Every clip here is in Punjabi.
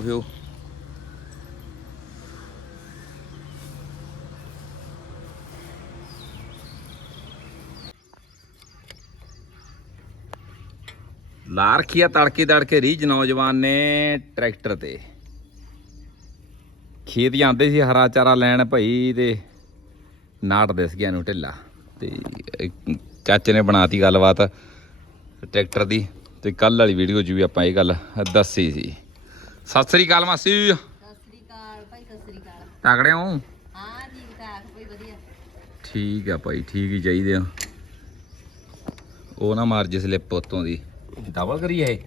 ਉਹੋ ਲਾ ਰੱਖੀ ਤੜਕੇ ਤੜਕੇ ਰੀਝ ਨੌਜਵਾਨ ਨੇ ਟਰੈਕਟਰ ਤੇ। ਖੇਤ ਜਾਂਦੇ ਸੀ ਹਰਾ ਚਾਰਾ ਲੈਣ ਭਈ ਤੇ ਨਾਟ ਦਿਸ ਗਿਆ ਨੂੰ ਢਿੱਲਾ। ਤੇ ਚਾਚੇ ਨੇ ਬਣਾਤੀ ਗੱਲਬਾਤ ਟਰੈਕਟਰ ਦੀ। ਤੇ ਕੱਲ ਵਾਲੀ ਵੀਡੀਓ 'ਚ ਵੀ ਆਪਾਂ ਇਹ ਗੱਲ ਦੱਸੀ ਸੀ। ਸਤਿ ਸ੍ਰੀ ਅਕਾਲ ਮਾਸੀ। ਸਤਿ ਸ੍ਰੀ ਅਕਾਲ ਭਾਈ ਸਤਿ ਸ੍ਰੀ ਅਕਾਲ। ਤਗੜੇ ਹੋ? ਹਾਂ ਠੀਕ ਠਾਕ ਭਾਈ ਵਧੀਆ। ਠੀਕ ਆ ਭਾਈ ਠੀਕ ਹੀ ਚਾਹੀਦੇ ਆ। ਉਹ ਨਾ ਮਾਰ ਜੇ ਸਲਿੱਪ ਉਤੋਂ ਦੀ। ਡਬਲ ਕਰੀ ਇਹ?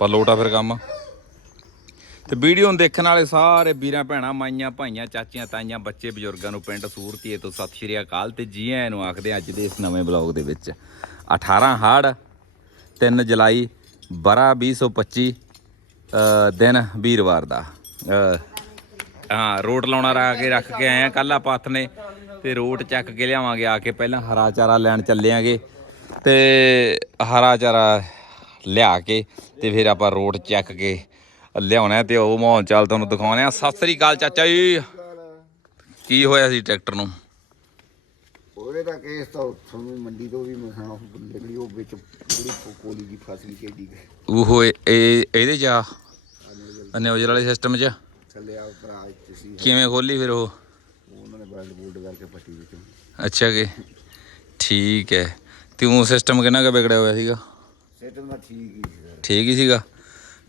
ਪਰ ਲੋਟਾ ਫਿਰ ਕੰਮ। ਤੇ ਵੀਡੀਓ ਨੂੰ ਦੇਖਣ ਵਾਲੇ ਸਾਰੇ ਵੀਰਾਂ ਭੈਣਾਂ ਮਾਈਆਂ ਭਾਈਆਂ ਚਾਚੀਆਂ ਤਾਈਆਂ ਬੱਚੇ ਬਜ਼ੁਰਗਾਂ ਨੂੰ ਪਿੰਡ ਸੂਰਤੀਏ ਤੋਂ ਸਤਿ ਸ਼੍ਰੀ ਅਕਾਲ ਤੇ ਜੀ ਆਇਆਂ ਨੂੰ ਆਖਦੇ ਅੱਜ ਦੇ ਇਸ ਨਵੇਂ ਬਲੌਗ ਦੇ ਵਿੱਚ। 18 ਹਾੜ 3 ਜੁਲਾਈ ਬਰਾ 2025 ਅ, ਦਿਨ ਵੀਰਵਾਰ ਦਾ। ਹਾਂ ਰੋਟ ਲਾਉਣਾ ਰਾ ਕੇ ਰੱਖ ਕੇ ਆਏ ਆ। ਕੱਲ ਆਪਾਂ ਹੱਥ ਨੇ ਤੇ ਰੋਟ ਚੱਕ ਕੇ ਲਿਆਵਾਂਗੇ ਆ ਕੇ। ਪਹਿਲਾਂ ਹਰਾ ਚਾਰਾ ਲੈਣ ਚੱਲਿਆਂਗੇ ਤੇ ਹਰਾ ਚਾਰਾ ਲਿਆ ਕੇ ਤੇ ਫਿਰ ਆਪਾਂ ਰੋਟ ਚੱਕ ਕੇ ਲਿਆਉਣਾ ਤੇ ਉਹ ਮਾਹੌਲ ਚਾਲ ਤੁਹਾਨੂੰ ਦਿਖਾਉਣੇ ਆ। ਸਤਿ ਸ੍ਰੀ ਅਕਾਲ ਚਾਚਾ ਜੀ। ਕੀ ਹੋਇਆ ਸੀ ਟਰੈਕਟਰ ਨੂੰ? ਉਹਦੇ ਦਾ ਕੇਸ ਤਾਂ ਉੱਥੋਂ ਵੀ ਮੰਡੀ ਤੋਂ ਵੀ ਮੈਂ ਹਾਂ ਨਿਕਲੀ ਉਹ ਵਿੱਚ ਕੋ- ਕੋਲੀ ਦੀ ਫਸ ਗਈ ਕਿੱਡੀ ਕੁ। ਉਹ ਇਹ ਇਹ- ਇਹਦੇ ਚ ਆ? ਨਿਊਜ਼ਰ ਵਾਲੇ ਸਿਸਟਮ ਚ? ਥੱਲੇ ਆ ਭਰਾ ਵਿੱਚ ਸੀ। ਕਿਵੇਂ ਖੋਲੀ ਫਿਰ ਉਹ? ਉਹਨਾਂ ਨੇ ਬੈਲਟ ਬੋਲਡ ਕਰਕੇ ਪੱਟੀ ਵਿੱਚੋਂ। ਅੱਛਾ ਕਿ? ਠੀਕ ਹੈ ਤੇ ਉਹ ਸਿਸਟਮ ਕਿੰਨਾ ਕੁ ਵਿਗੜਿਆ ਹੋਇਆ ਸੀਗਾ? ਸਿਸਟਮ ਦਾ ਠੀਕ ਹੀ ਸੀ ਠੀਕ ਹੀ ਸੀਗਾ।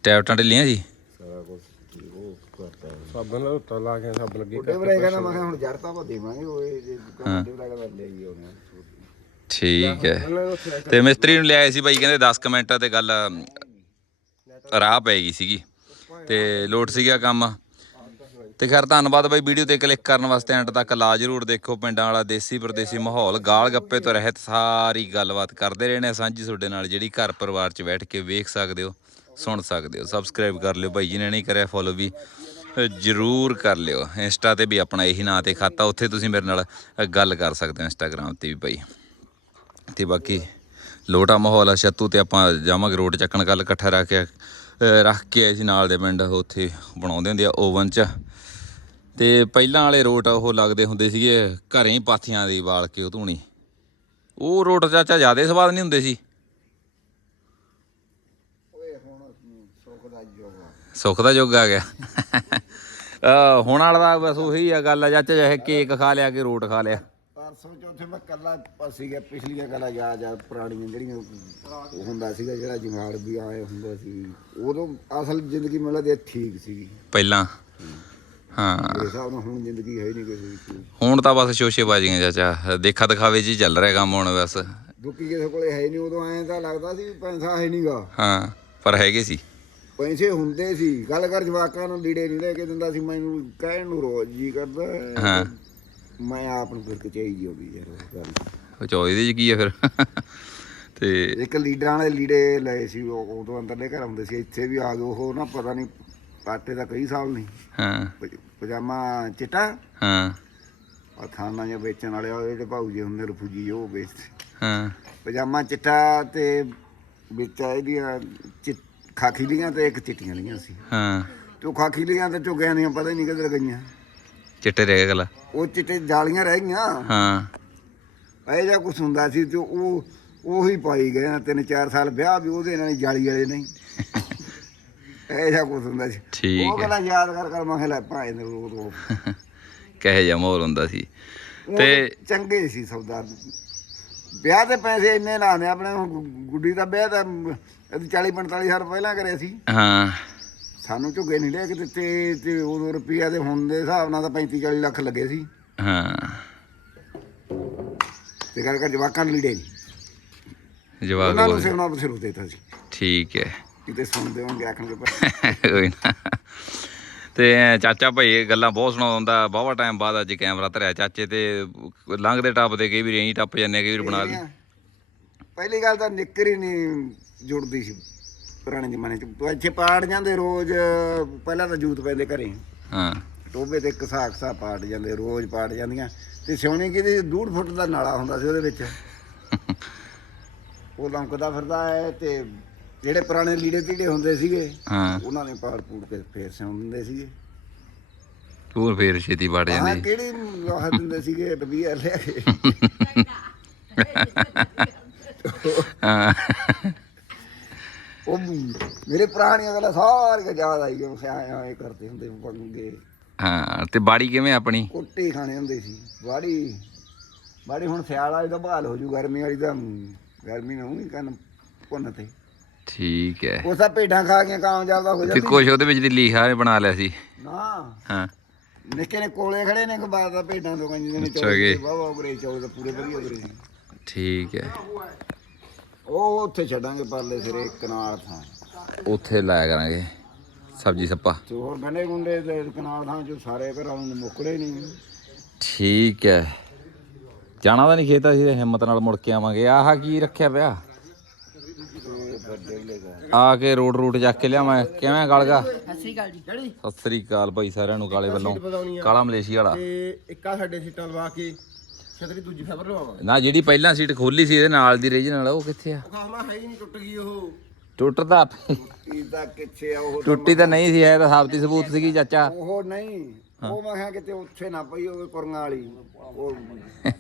ਟੈਪਟਾਂ ਢਿੱਲੀਆਂ ਸੀ ਸਾਰਾ ਕੁਝ ਉਹ ਕਰਤਾ ਸਾਬਣ ਨਾਲ ਉੱਤਾ ਲਾ ਕੇ ਸਾਬਣ ਲੱਗੀ ਉਹਦੇ ਬਰੇ ਕਹਿੰਦਾ ਮੈਂ ਕਿਹਾ ਹੁਣ ਜੜ ਤਾਂ ਆਪਾਂ ਦੇਵਾਂਗੇ ਉਹ ਇਹ ਜੇ ਬਰੇ ਕਹਿੰਦਾ ਲੈ ਆਈ ਉਹਨੇ। ਠੀਕ ਹੈ। ਤੇ ਮਿਸਤਰੀ ਨੂੰ ਲਿਆਏ ਸੀ ਬਾਈ ਕਹਿੰਦੇ 10 ਕੁ ਮਿੰਟਾਂ ਤੇ ਗੱਲ ਅਮ, ਰਾਹ ਪੈ ਗਈ ਸੀਗੀ। ਤੇ ਲੋਟ ਸੀਗਾ ਕੰਮ। ਤੇ ਖੈਰ ਧੰਨਵਾਦ ਬਾਈ ਵੀਡੀਓ ਤੇ ਕਲਿੱਕ ਕਰਨ ਵਾਸਤੇ ਐਂਡ ਤੱਕ ਲਾ ਜਰੂਰ ਦੇਖੋ। ਪਿੰਡਾਂ ਵਾਲਾ ਦੇਸੀ ਪਰਦੇਸੀ ਮਾਹੌਲ ਗਾਲ ਗੱਪੇ ਤੋਂ ਰਹਿਤ ਸਾਰੀ ਗੱਲਬਾਤ ਕਰਦੇ ਰਹੇ ਨੇ ਸਾਂਝੀ ਤੁਹਾਡੇ ਨਾਲ ਜਿਹੜੀ ਘਰ ਪਰਿਵਾਰ 'ਚ ਬੈਠ ਕੇ ਵੇਖ ਸਕਦੇ ਹੋ ਸੁਣ ਸਕਦੇ ਹੋ ਸਬਸਕ੍ਰਾਈਬ ਕਰ ਲਿਓ ਭਾਈ ਜਿਹਨੇ ਨਹੀਂ ਕਰਿਆ ਫੋਲੋ ਵੀ। ਜਰੂਰ ਕਰ ਲਿਓ। ਇੰਸਟਾ ਤੇ ਵੀ ਆਪਣਾ ਇਹੀ ਨਾਂ ਤੇ ਖਾਤਾ, ਉੱਥੇ ਤੁਸੀਂ ਮੇਰੇ ਨਾਲ ਗੱਲ ਕਰ ਸਕਦੇ ਹੋ ਇੰਸਟਾਗ੍ਰam ਤੇ ਵੀ ਭਾਈ ਤੇ ਬਾਕੀ ਲੋਟਾ ਮਾਹੌਲ ਆ, ਛੱਤੂ ਤੇ ਆਪਾਂ ਜਾਵਾਂਗੇ ਰੋਡ ਚੱਕਣ ਗੱਲ ਇਕੱਠਾ ਰੱਖ ਕੇ ਰੱਖ ਕੇ ਆਏ ਸੀ ਨਾਲ ਦੇ ਪਿੰਡ, ਉੱਥੇ ਬਣਾਉਂਦੇ ਹੁੰਦੇ ਆ ਓਵਨ 'ਚ। ਤੇ ਪਹਿਲਾਂ ਵਾਲੇ ਰੋਟ ਉਹ ਲੱਗਦੇ ਹੁੰਦੇ ਸੀਗੇ ਘਰੇ ਹੀ ਪਾਥੀਆਂ ਦੀ ਬਾਲ ਕੇ ਉਹ ਧੂਣੀ। ਉਹ ਰੋਟ ਚਾਚਾ ਜ਼ਿਆਦਾ ਸਵਾਦ ਨਹੀਂ ਹੁੰਦੇ ਸੀ ਓਏ ਹੁਣ ਸੁੱਖ ਦਾ ਜੋਗਾ ਸੁੱਖ ਦਾ ਯੁੱਗ ਆ ਗਿਆ। ਹੁਣ ਵਾਲਾ ਤਾਂ ਬਸ ਉਹੀ ਆ ਗੱਲ ਆ ਚਾਚਾ ਚਾਹੇ ਕੇਕ ਖਾ ਲਿਆ ਕਿ ਰੋਟ ਖਾ ਲਿਆ। ਪਰਸੋਂ ਚੌਥੇ ਮੈਂ ਕੱਲਾ ਪਸੀ ਗਿਆ ਪਿਛਲੀਆਂ ਗੱਲਾਂ ਯਾਦ ਯਾਦ ਪੁਰਾਣੀਆਂ ਜਿਹੜੀਆਂ ਉਹ ਹੁੰਦਾ ਸੀਗਾ ਜਿਹੜਾ ਜੰਗਾੜ ਵੀ ਆਏ ਹੁੰਦਾ ਸੀ। ਉਦੋਂ ਅਸਲ ਜ਼ਿੰਦਗੀ ਇਹ ਠੀਕ ਸੀਗੀ। ਪਹਿਲਾਂ ਹਾਂ। ਹਿਸਾਬ ਨਾਲ ਹੁਣ ਜ਼ਿੰਦਗੀ ਹੈ ਨਹੀਂ ਕਿਸੇ ਹੁਣ ਤਾਂ ਬਸ ਸ਼ੋਸ਼ੇ ਬਾਜੀਆਂ ਚਾਚਾ ਦੇਖਾ ਦਿਖਾਵੇ ਜੀ ਚੱਲ ਰਿਹਾ ਕੰਮ ਹੁਣ ਬਸ। ਦੁੱਕੀ ਕਿਸੇ ਕੋਲੇ ਹੈ ਨਹੀਂ ਉਦੋਂ ਐਂ ਤਾਂ ਲੱਗਦਾ ਸੀ ਪੈਸਾ ਹੈ ਨਹੀਂਗਾ ਹਾਂ ਪਰ ਹੈਗੇ ਸੀ। ਪੈਸੇ ਹੁੰਦੇ ਸੀ। ਗੱਲ ਕਰ ਜਵਾਕਾਂ ਨੂੰ ਲੀੜੇ ਨਹੀਂ ਲੈ ਕੇ ਦਿੰਦਾ ਸੀ। ਮੈਨੂੰ ਕਹਿਣ ਨੂੰ ਰੋਜ਼ ਜੀ ਕਰਦਾ। ਹਾਂ। ਮੈਂ ਆਪ ਨੂੰ ਫਿਰ ਕਚਾਈ ਹੋ ਗਈ ਯਾਰ ਉਹ ਗੱਲ। ਉਹ ਚੋ ਇਹਦੇ ਚ ਕੀ ਆ ਫਿਰ? ਤੇ ਇੱਕ ਲੀਡਰਾਂ ਵਾਲੇ ਲੀੜੇ ਲਏ ਸੀ ਉਹ ਉਦੋਂ ਅੰਦਰਲੇ ਘਰ ਹੁੰਦੇ ਸੀ। ਇੱਥੇ ਵੀ ਆ ਗਏ। ਉਹ ਨਾ ਪਤਾ ਨਹੀਂ ਪਾਟੇ ਦਾ ਕਈ ਸਾਲ ਨਹੀਂ। ਹਾਂ। ਪਜ- ਪਜਾਮਾ ਚਿੱਟਾ। ਹਾਂ। ਆ ਜਾਂ ਵੇਚਣ ਵਾਲੇ ਉਹ ਜਿਹੜੇ ਭਾਊ ਜੀ ਹੁੰਦੇ ਰਫੂਜੀ ਉਹ ਵੇਚਦੇ। ਹਾਂ। ਪਜਾਮਾ ਚਿੱਟਾ ਤੇ ਵਿੱਚ ਇਹਦੀਆਂ ਚਿ- ਖਾਕੀ ਲੀਆਂ ਤੇ ਇੱਕ ਚਿੱਟੀਆਂ ਲੀਆਂ ਸੀ। ਹਾਂ। ਤੇ ਉਹ ਖਾਕੀ ਲੀਆਂ ਤੇ ਝੁੱਗਿਆਂ ਦੀਆਂ ਪਤਾ ਹੀ ਨਹੀਂ ਕਿੱਧਰ ਗਈਆਂ। ਚਿੱਟੇ ਰਹਿ ਗਏ ਗਲਾ ਉਹ ਚਿੱਟੇ ਜਾਲੀਆਂ ਰਹਿ ਗਈਆਂ। ਹਾਂ। ਇਹ ਜਿਹਾ ਕੁਛ ਹੁੰਦਾ ਸੀ ਤੇ ਉਹ ਉਹੀ ਪਾਈ ਗਏ ਨਾ ਤਿੰਨ ਚਾਰ ਸਾਲ ਵਿਆਹ ਵੀ ਉਹਦੇ ਨਾਲ ਹੀ ਜਾਲੀ ਵਾਲੇ ਨਹੀਂ। ਇਹ ਜਿਹਾ ਕੁਛ ਹੁੰਦਾ ਸੀ। ਠੀਕ ਉਹ ਗੱਲਾਂ ਯਾਦ ਕਰ ਕਰ ਮੈਂ ਲੈ ਭਾਏ ਨੇ ਉਹ ਉਹ ਕਹੇ ਜਿਹਾ ਮਾਹੌਲ ਹੁੰਦਾ ਸੀ। ਉਹ ਤੇ ਚੰਗੇ ਸੀ ਸੌਦਾ। ਵਿਆਹ ਦੇ ਪੈਸੇ ਇੰਨੇ ਲਾਣੇ ਆਪਣੇ ਹੁਣ ਗੁ- ਗੁੱਡੀ ਦਾ ਵਿਆਹ ਤਾਂ ਇਹਦੀ 40 45 ਸਾਲ ਪਹਿਲਾਂ ਕਰਿਆ ਸੀ। ਹਾਂ। ਸਾਨੂੰ ਝੁੱਗੇ ਨਹੀਂ ਲੈ ਕੇ ਦਿੱਤੇ ਤੇ ਉਦੋਂ ਰੁਪਈਆ ਦੇ ਹੁਣ ਦੇ ਹਿਸਾਬ ਨਾਲ ਤਾਂ 35 40 ਲੱਖ ਲੱਗੇ ਸੀ। ਹਾਂ। ਤੇ ਗੱਲ ਕਰ ਜਵਾਕਾਂ ਨੂੰ ਲੀੜੇ ਨਹੀਂ। ਜਵਾਬ ਉਹਨਾਂ ਨੂੰ ਸਿਰਨਾ ਬਸਿਰ ਦਿੱਤਾ ਸੀ। ਠੀਕ ਹੈ। ਕਿਤੇ ਸੁਣਦੇ ਹੋਣਗੇ ਆਖਣਗੇ ਪਰ ਕੋਈ ਨਾ। ਤੇ ਚਾਚਾ ਭਾਈ ਇਹ ਗੱਲਾਂ ਬਹੁਤ ਸੁਣਾਉਂਦਾ ਬਹੁਤ ਟਾਈਮ ਬਾਅਦ ਅੱਜ ਕੈਮਰਾ ਧਰਿਆ ਚਾਚੇ ਤੇ ਲੰਘਦੇ ਟੱਪਦੇ ਕਈ ਵਾਰੀ ਐਂ ਟੱਪ ਜਾਂਦੇ ਕਈ ਵਾਰੀ ਬਣਾ ਲਈ। ਪਹਿਲੀ ਗੱਲ ਤਾਂ ਨਿੱਕਰ ਹੀ ਨਹੀਂ ਜੁੜਦੀ ਸੀ ਪੁਰਾਣੇ ਜ਼ਮਾਨੇ ਚ। ਇੱਥੇ ਪਾੜ ਜਾਂਦੇ ਰੋਜ਼ ਪਹਿਲਾਂ ਤਾਂ ਜੂਤ ਪੈਂਦੇ ਘਰੇ। ਹਾਂ। ਟੋਬੇ ਤੇ ਕਸਾ ਕਸਾ ਪਾੜ ਜਾਂਦੇ ਰੋਜ਼ ਪਾੜ ਜਾਂਦੀਆਂ। ਤੇ ਸਿਉਣੀ ਕਿਤੇ ਡੂਢ ਫੁੱਟ ਦਾ ਨਾਲਾ ਹੁੰਦਾ ਸੀ ਉਹਦੇ ਵਿੱਚ। ਉਹ ਲੰਕਦਾ ਫਿਰਦਾ ਹੈ ਤੇ ਜਿਹੜੇ ਪੁਰਾਣੇ ਲੀੜੇ ਤੀੜੇ ਹੁੰਦੇ ਸੀਗੇ ਹਾਂ। ਉਹਨਾਂ ਨੇ ਪਾੜ ਪੂੜ ਕੇ ਫੇਰ ਸਿਉਂ ਦਿੰਦੇ ਸੀਗੇ। ਤੂੰ ਫੇਰ ਛੇਤੀ ਵੜ ਹਾਂ ਜਾਂਦੀ। ਕਿਹੜੀ ਵਾਹ ਦਿੰਦੇ ਸੀਗੇ? ਰੁਪਈਆ ਲਿਆ ਕੇ। ਹਾਂ। ਉਹ ਮੇਰੇ ਪੁਰਾਣੀਆਂ ਗੱਲਾਂ ਸਾਰੀਆਂ ਯਾਦ ਆਈ ਗਏ ਸਿਆਏ ਆਏ ਕਰਦੇ ਹੁੰਦੇ ਬੰਗੇ ਹਾਂ ਤੇ ਬਾੜੀ ਕਿਵੇਂ ਆਪਣੀ? ਕੁੱਟੇ ਖਾਣੇ ਹੁੰਦੇ ਸੀ। ਬਾੜੀ ਬਾੜੀ ਹੁਣ ਸਿਆਲ ਵਾਲੀ ਦਾ ਬਹਾਲ ਹੋ ਜੂ ਗਰਮੀ ਵਾਲੀ ਤਾਂ ਗਰਮੀ ਨੂੰ ਹੀ ਕੰਨ ਪੁੰਨ ਤੇ। ਠੀਕ ਹੈ ਉਹ ਸਭ ਭੇਡਾਂ ਖਾ ਕੇ ਕਾਮਯਾਬ ਦਾ ਹੋ ਤੇ ਜਾਂਦੀ ਕੁਛ ਉਹਦੇ ਵਿੱਚ ਦੀ ਲੀਖਾ ਨੇ ਬਣਾ ਲਿਆ ਸੀ। ਨਾ। ਹਾਂ। ਨਿੱਕੇ ਨੇ ਕੋਲੇ ਖੜੇ ਨੇ ਕਿ ਬਾਦ ਦਾ ਭੇਡਾਂ ਤੋਂ ਕੰਜ ਨੇ ਜੀ। ਵਾਵਾ ਉਗਰੇ ਚੌਲ ਤਾਂ ਪੂਰੇ ਵਧੀਆ ਉਗਰੇ ਸੀ। ਠੀਕ ਹੈ ਉਹ ਉੱਥੇ ਛੱਡਾਂਗੇ ਪਰਲੇ ਸਿਰੇ ਕਨਾਲ ਥਾਂ। ਉੱਥੇ ਲਾਇਆ ਕਰਾਂਗੇ ਸਬਜੀ ਸੱਪਾ। ਤੇ ਹੋਰ ਗੰਡੇ ਗੁੰਡੇ ਦੇ ਕਨਾਲ ਥਾਂ ਚ ਸਾਰੇ ਘਰਾਂ ਨੂੰ ਮੁੱਕੜੇ ਨਹੀਂ ਠੀਕ ਹੈ। ਜਾਣਾ ਤਾਂ ਨਹੀਂ ਖੇਤ ਅਸੀਂ ਤਾਂ ਹਿੰਮਤ ਨਾਲ ਮੁੜ ਕੇ ਆਵਾਂਗੇ। ਆਹ ਕੀ ਰੱਖਿਆ ਪਿਆ? ਆ ਕੇ ਰੋਡ ਰੂਟ ਚੱਕ ਕੇ ਲਿਆਵਾਂ। ਕਿਵੇਂ ਗਲਗਾ ਸਤਿ ਸ੍ਰੀ ਅਕਾਲ ਜੀ। ਡੈਡੀ ਸਤਿ ਸ੍ਰੀ ਅਕਾਲ ਭਾਈ ਸਾਰਿਆਂ ਨੂੰ ਕਾਲੇ ਵੱਲੋਂ। ਕਾਲਾ ਮਲੇਸ਼ੀਆ ਵਾਲਾ। ਤੇ ਇੱਕਾ ਸਾਡੇ ਸੀਟਾਂ ਲਵਾ ਕੇ। ਦੂਜੀ ਲਵਾਵਾਂਗੇ। ਨਾ ਜਿਹੜੀ ਪਹਿਲਾਂ ਸੀਟ ਖੋਲੀ ਸੀ ਇਹਦੇ ਨਾਲ ਦੀ ਰੀਜਨਲ ਉਹ ਕਿੱਥੇ ਆ? ਉਹ ਖਾਮਾ ਹੈ ਹੀ ਨਹੀਂ ਟੁੱਟ ਗਈ ਉਹ। ਟੁੱਟਦਾ ਆਪੇ। ਇਹਦਾ ਕਿੱਥੇ ਆ ਉਹ ਟੁੱਟੀ ਤਾਂ ਨਹੀਂ ਸੀ ਹੈ ਤਾਂ ਸਾਬਤੀ ਸਬੂਤ ਸੀਗੀ ਚਾਚਾ। ਉਹ ਨਹੀਂ ਉਹ ਮੈਂ ਕਿਹਾ ਕਿਤੇ ਉੱਥੇ ਨਾ ਪਈ ਹੋਵੇ ਕੁਰੰਗਾਂ ਵਾਲੀ। ਉਹ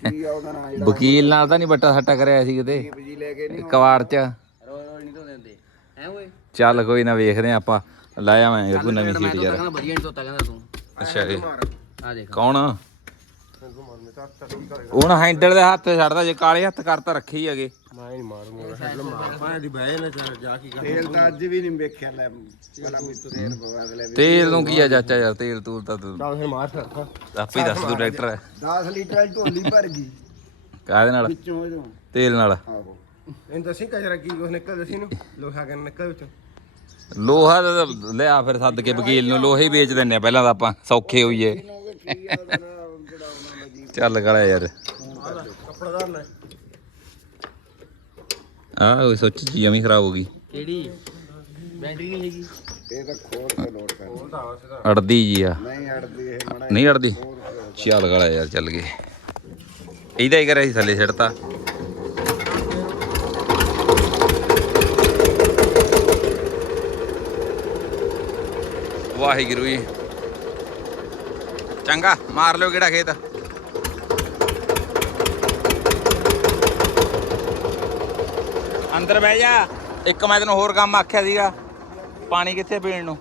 ਕੀ ਆ ਉਹਦਾ ਨਾਂ ਜਿਹੜਾ? ਵਕੀਲ ਨਾਲ ਤਾਂ ਨਹੀਂ ਬੱਟਾ ਸੱਟਾ ਕਰਿਆ ਸੀ ਕਿਤੇ। ਜੀਪ ਜੀ ਲੈ ਕੇ ਨਹੀਂ ਕਵਾੜ ਚ। ਰੋਲ ਰੋਲ ਨਹੀਂ ਤੋਂ ਦਿੰਦੇ ਹੈ ਓਏ? ਚੱਲ ਕੋਈ ਨਾ ਵੇਖਦੇ ਆ ਆਪਾਂ। ਲੈ ਆਵਾਂਗੇ ਕੋਈ ਨਵੀਂ ਸੀਟ ਯਾਰ। ਕਹਿੰਦਾ ਵਧੀਆ ਨਹੀਂ ਤੋਤਾ ਕਹਿੰਦਾ ਤੂੰ। ਅੱਛਾ ਜੀ। ਆ ਦੇਖ। ਕੌਣ? ਉਹ ਨਾ ਹੈਂਡਲ ਦੇ ਹੱਥ ਛੱਡਦਾ ਜੇ ਕਾਲੇ ਹੱਥ ਕਰਤਾ ਰੱਖੇ ਹੀ ਹੈਗੇ। ਮੈਂ ਨਹੀਂ ਮਾਰੂੰਗਾ ਹੈਡ ਮਾਰ। ਪਾਇਆ ਦੀ ਬਹਿ ਨੇ ਜਾ- ਜਾ ਕੇ ਕਰ। ਤੇਲ ਤਾਂ ਅੱਜ ਵੀ ਨਹੀਂ ਵੇਖਿਆ ਲੈ ਪਹਿਲਾਂ ਵੀ ਤੇਲ ਪਵਾ ਦੇ ਲੈ ਵੀ ਤੇਲ ਨੂੰ ਕੀ ਆ ਚਾਚਾ ਯਾਰ ਤੇਲ ਤੂਲ ਤਾਂ ਤੂੰ। ਚੱਲ ਫਿਰ ਮਾਰ ਫਿਰ ਆਪੇ ਹੀ ਦੱਸ ਤੂੰ ਟਰੈਕਟਰ। ਹੈ 10 ਲੀਟਰ ਵਾਲੀ ਢੋਲੀ ਭਰ ਗਈ। ਕਾਹਦੇ ਨਾਲ? ਵਿੱਚੋਂ ਇਹਦੋਂ ਤੇਲ ਨਾਲ। ਆਹੋ। ਇਹਨੂੰ ਦੱਸੀ ਕਜਰਾ ਕੀ ਕੁਛ ਨਿਕਲ ਦੱਸੀ ਨੂੰ ਲੋਹਾ ਕਿੰਨਾ ਨਿਕਲ ਵਿੱਚ? ਲੋਹਾ ਲਿਆ ਫਿਰ ਸੱਦ ਕੇ ਵਕੀਲ ਨੂੰ ਲੋਹੇ ਹੀ ਵੇਚ ਦਿੰਨੇ ਆ ਪਹਿਲਾਂ ਤਾਂ ਆਪਾਂ ਸੌਖੇ ਹੋਈਏ ਕੀ ਆ ਉਹਦਾ ਨਾਮ ਜਿਹੜਾ ਉਹਨਾਂ ਦਾ ਜੀ ਚੱਲ ਗਲਾ ਯਾਰ। ਕੱਪੜਾ ਆਹ ਉਹ ਸੋਚ ਜੀ ਐਵੇਂ ਖਰਾਬ ਹੋ ਗਈ। ਕਿਹੜੀ? ਬੈਟਰੀ ਨਹੀਂ ਹੈਗੀ। ਇਹ ਤਾਂ ਖੋਲ ਕੇ ਲੋਡ ਕਰ। ਅੜਦੀ ਜੀ ਆ। ਨਹੀਂ ਅੜਦੀ ਇਹ ਮੜਾ ਨਹੀਂ ਅੜਦੀ? ਚੱਲ ਗਲਾ ਯਾਰ ਚੱਲ ਗਏ। ਇਹਦਾ ਹੀ ਕਰਿਆ ਸੀ ਥੱਲੇ ਸਿੱਟਤਾ ਵਾਹਿਗੁਰੂ ਜੀ। ਚੰਗਾ ਮਾਰ ਲਿਓ ਕਿਹੜਾ ਖੇਤ? ਅੰਦਰ ਬਹਿ ਜਾ। ਇੱਕ ਮੈਂ ਤੈਨੂੰ ਹੋਰ ਕੰਮ ਆਖਿਆ ਸੀਗਾ। ਪਾਣੀ ਕਿੱਥੇ ਪੀਣ ਨੂੰ?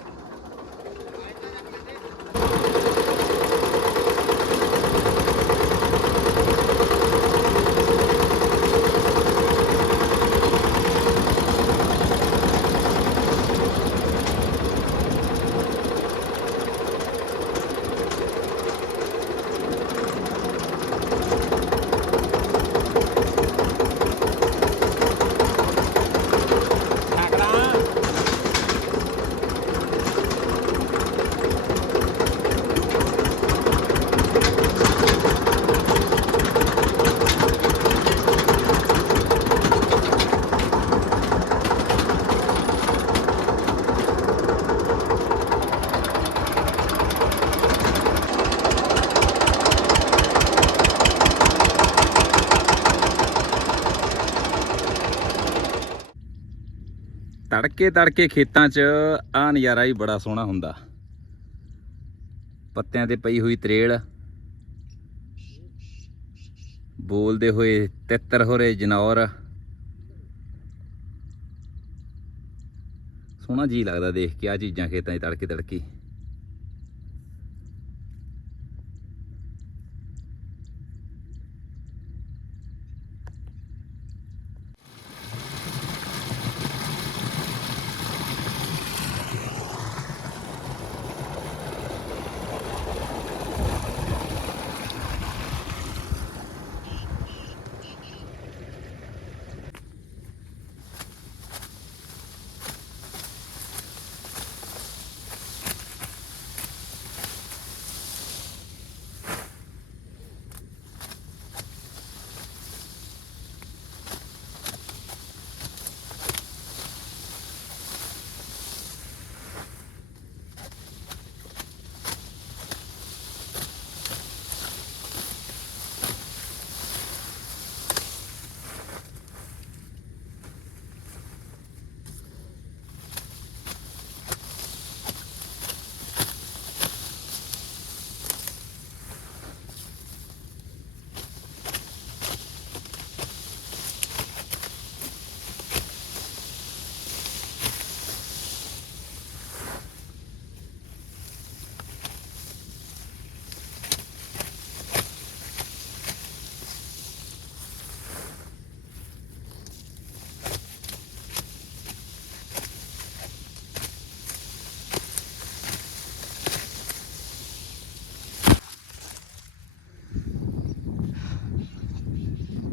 ਤੜਕੇ ਤੜਕੇ ਖੇਤਾਂ 'ਚ ਆ ਨਜ਼ਾਰਾ ਹੀ ਬੜਾ ਸੋਹਣਾ ਹੁੰਦਾ। ਪੱਤਿਆਂ ਤੇ ਪਈ ਹੋਈ ਤਰੇਲ। ਬੋਲਦੇ ਹੋਏ ਤਿੱਤਰ ਹੋ ਰਹੇ ਜਨੌਰ। ਸੋਹਣਾ ਜੀ ਲੱਗਦਾ ਦੇਖ ਕੇ ਆ ਚੀਜ਼ਾਂ ਖੇਤਾਂ 'ਚ ਤੜਕੇ ਤੜਕੀ।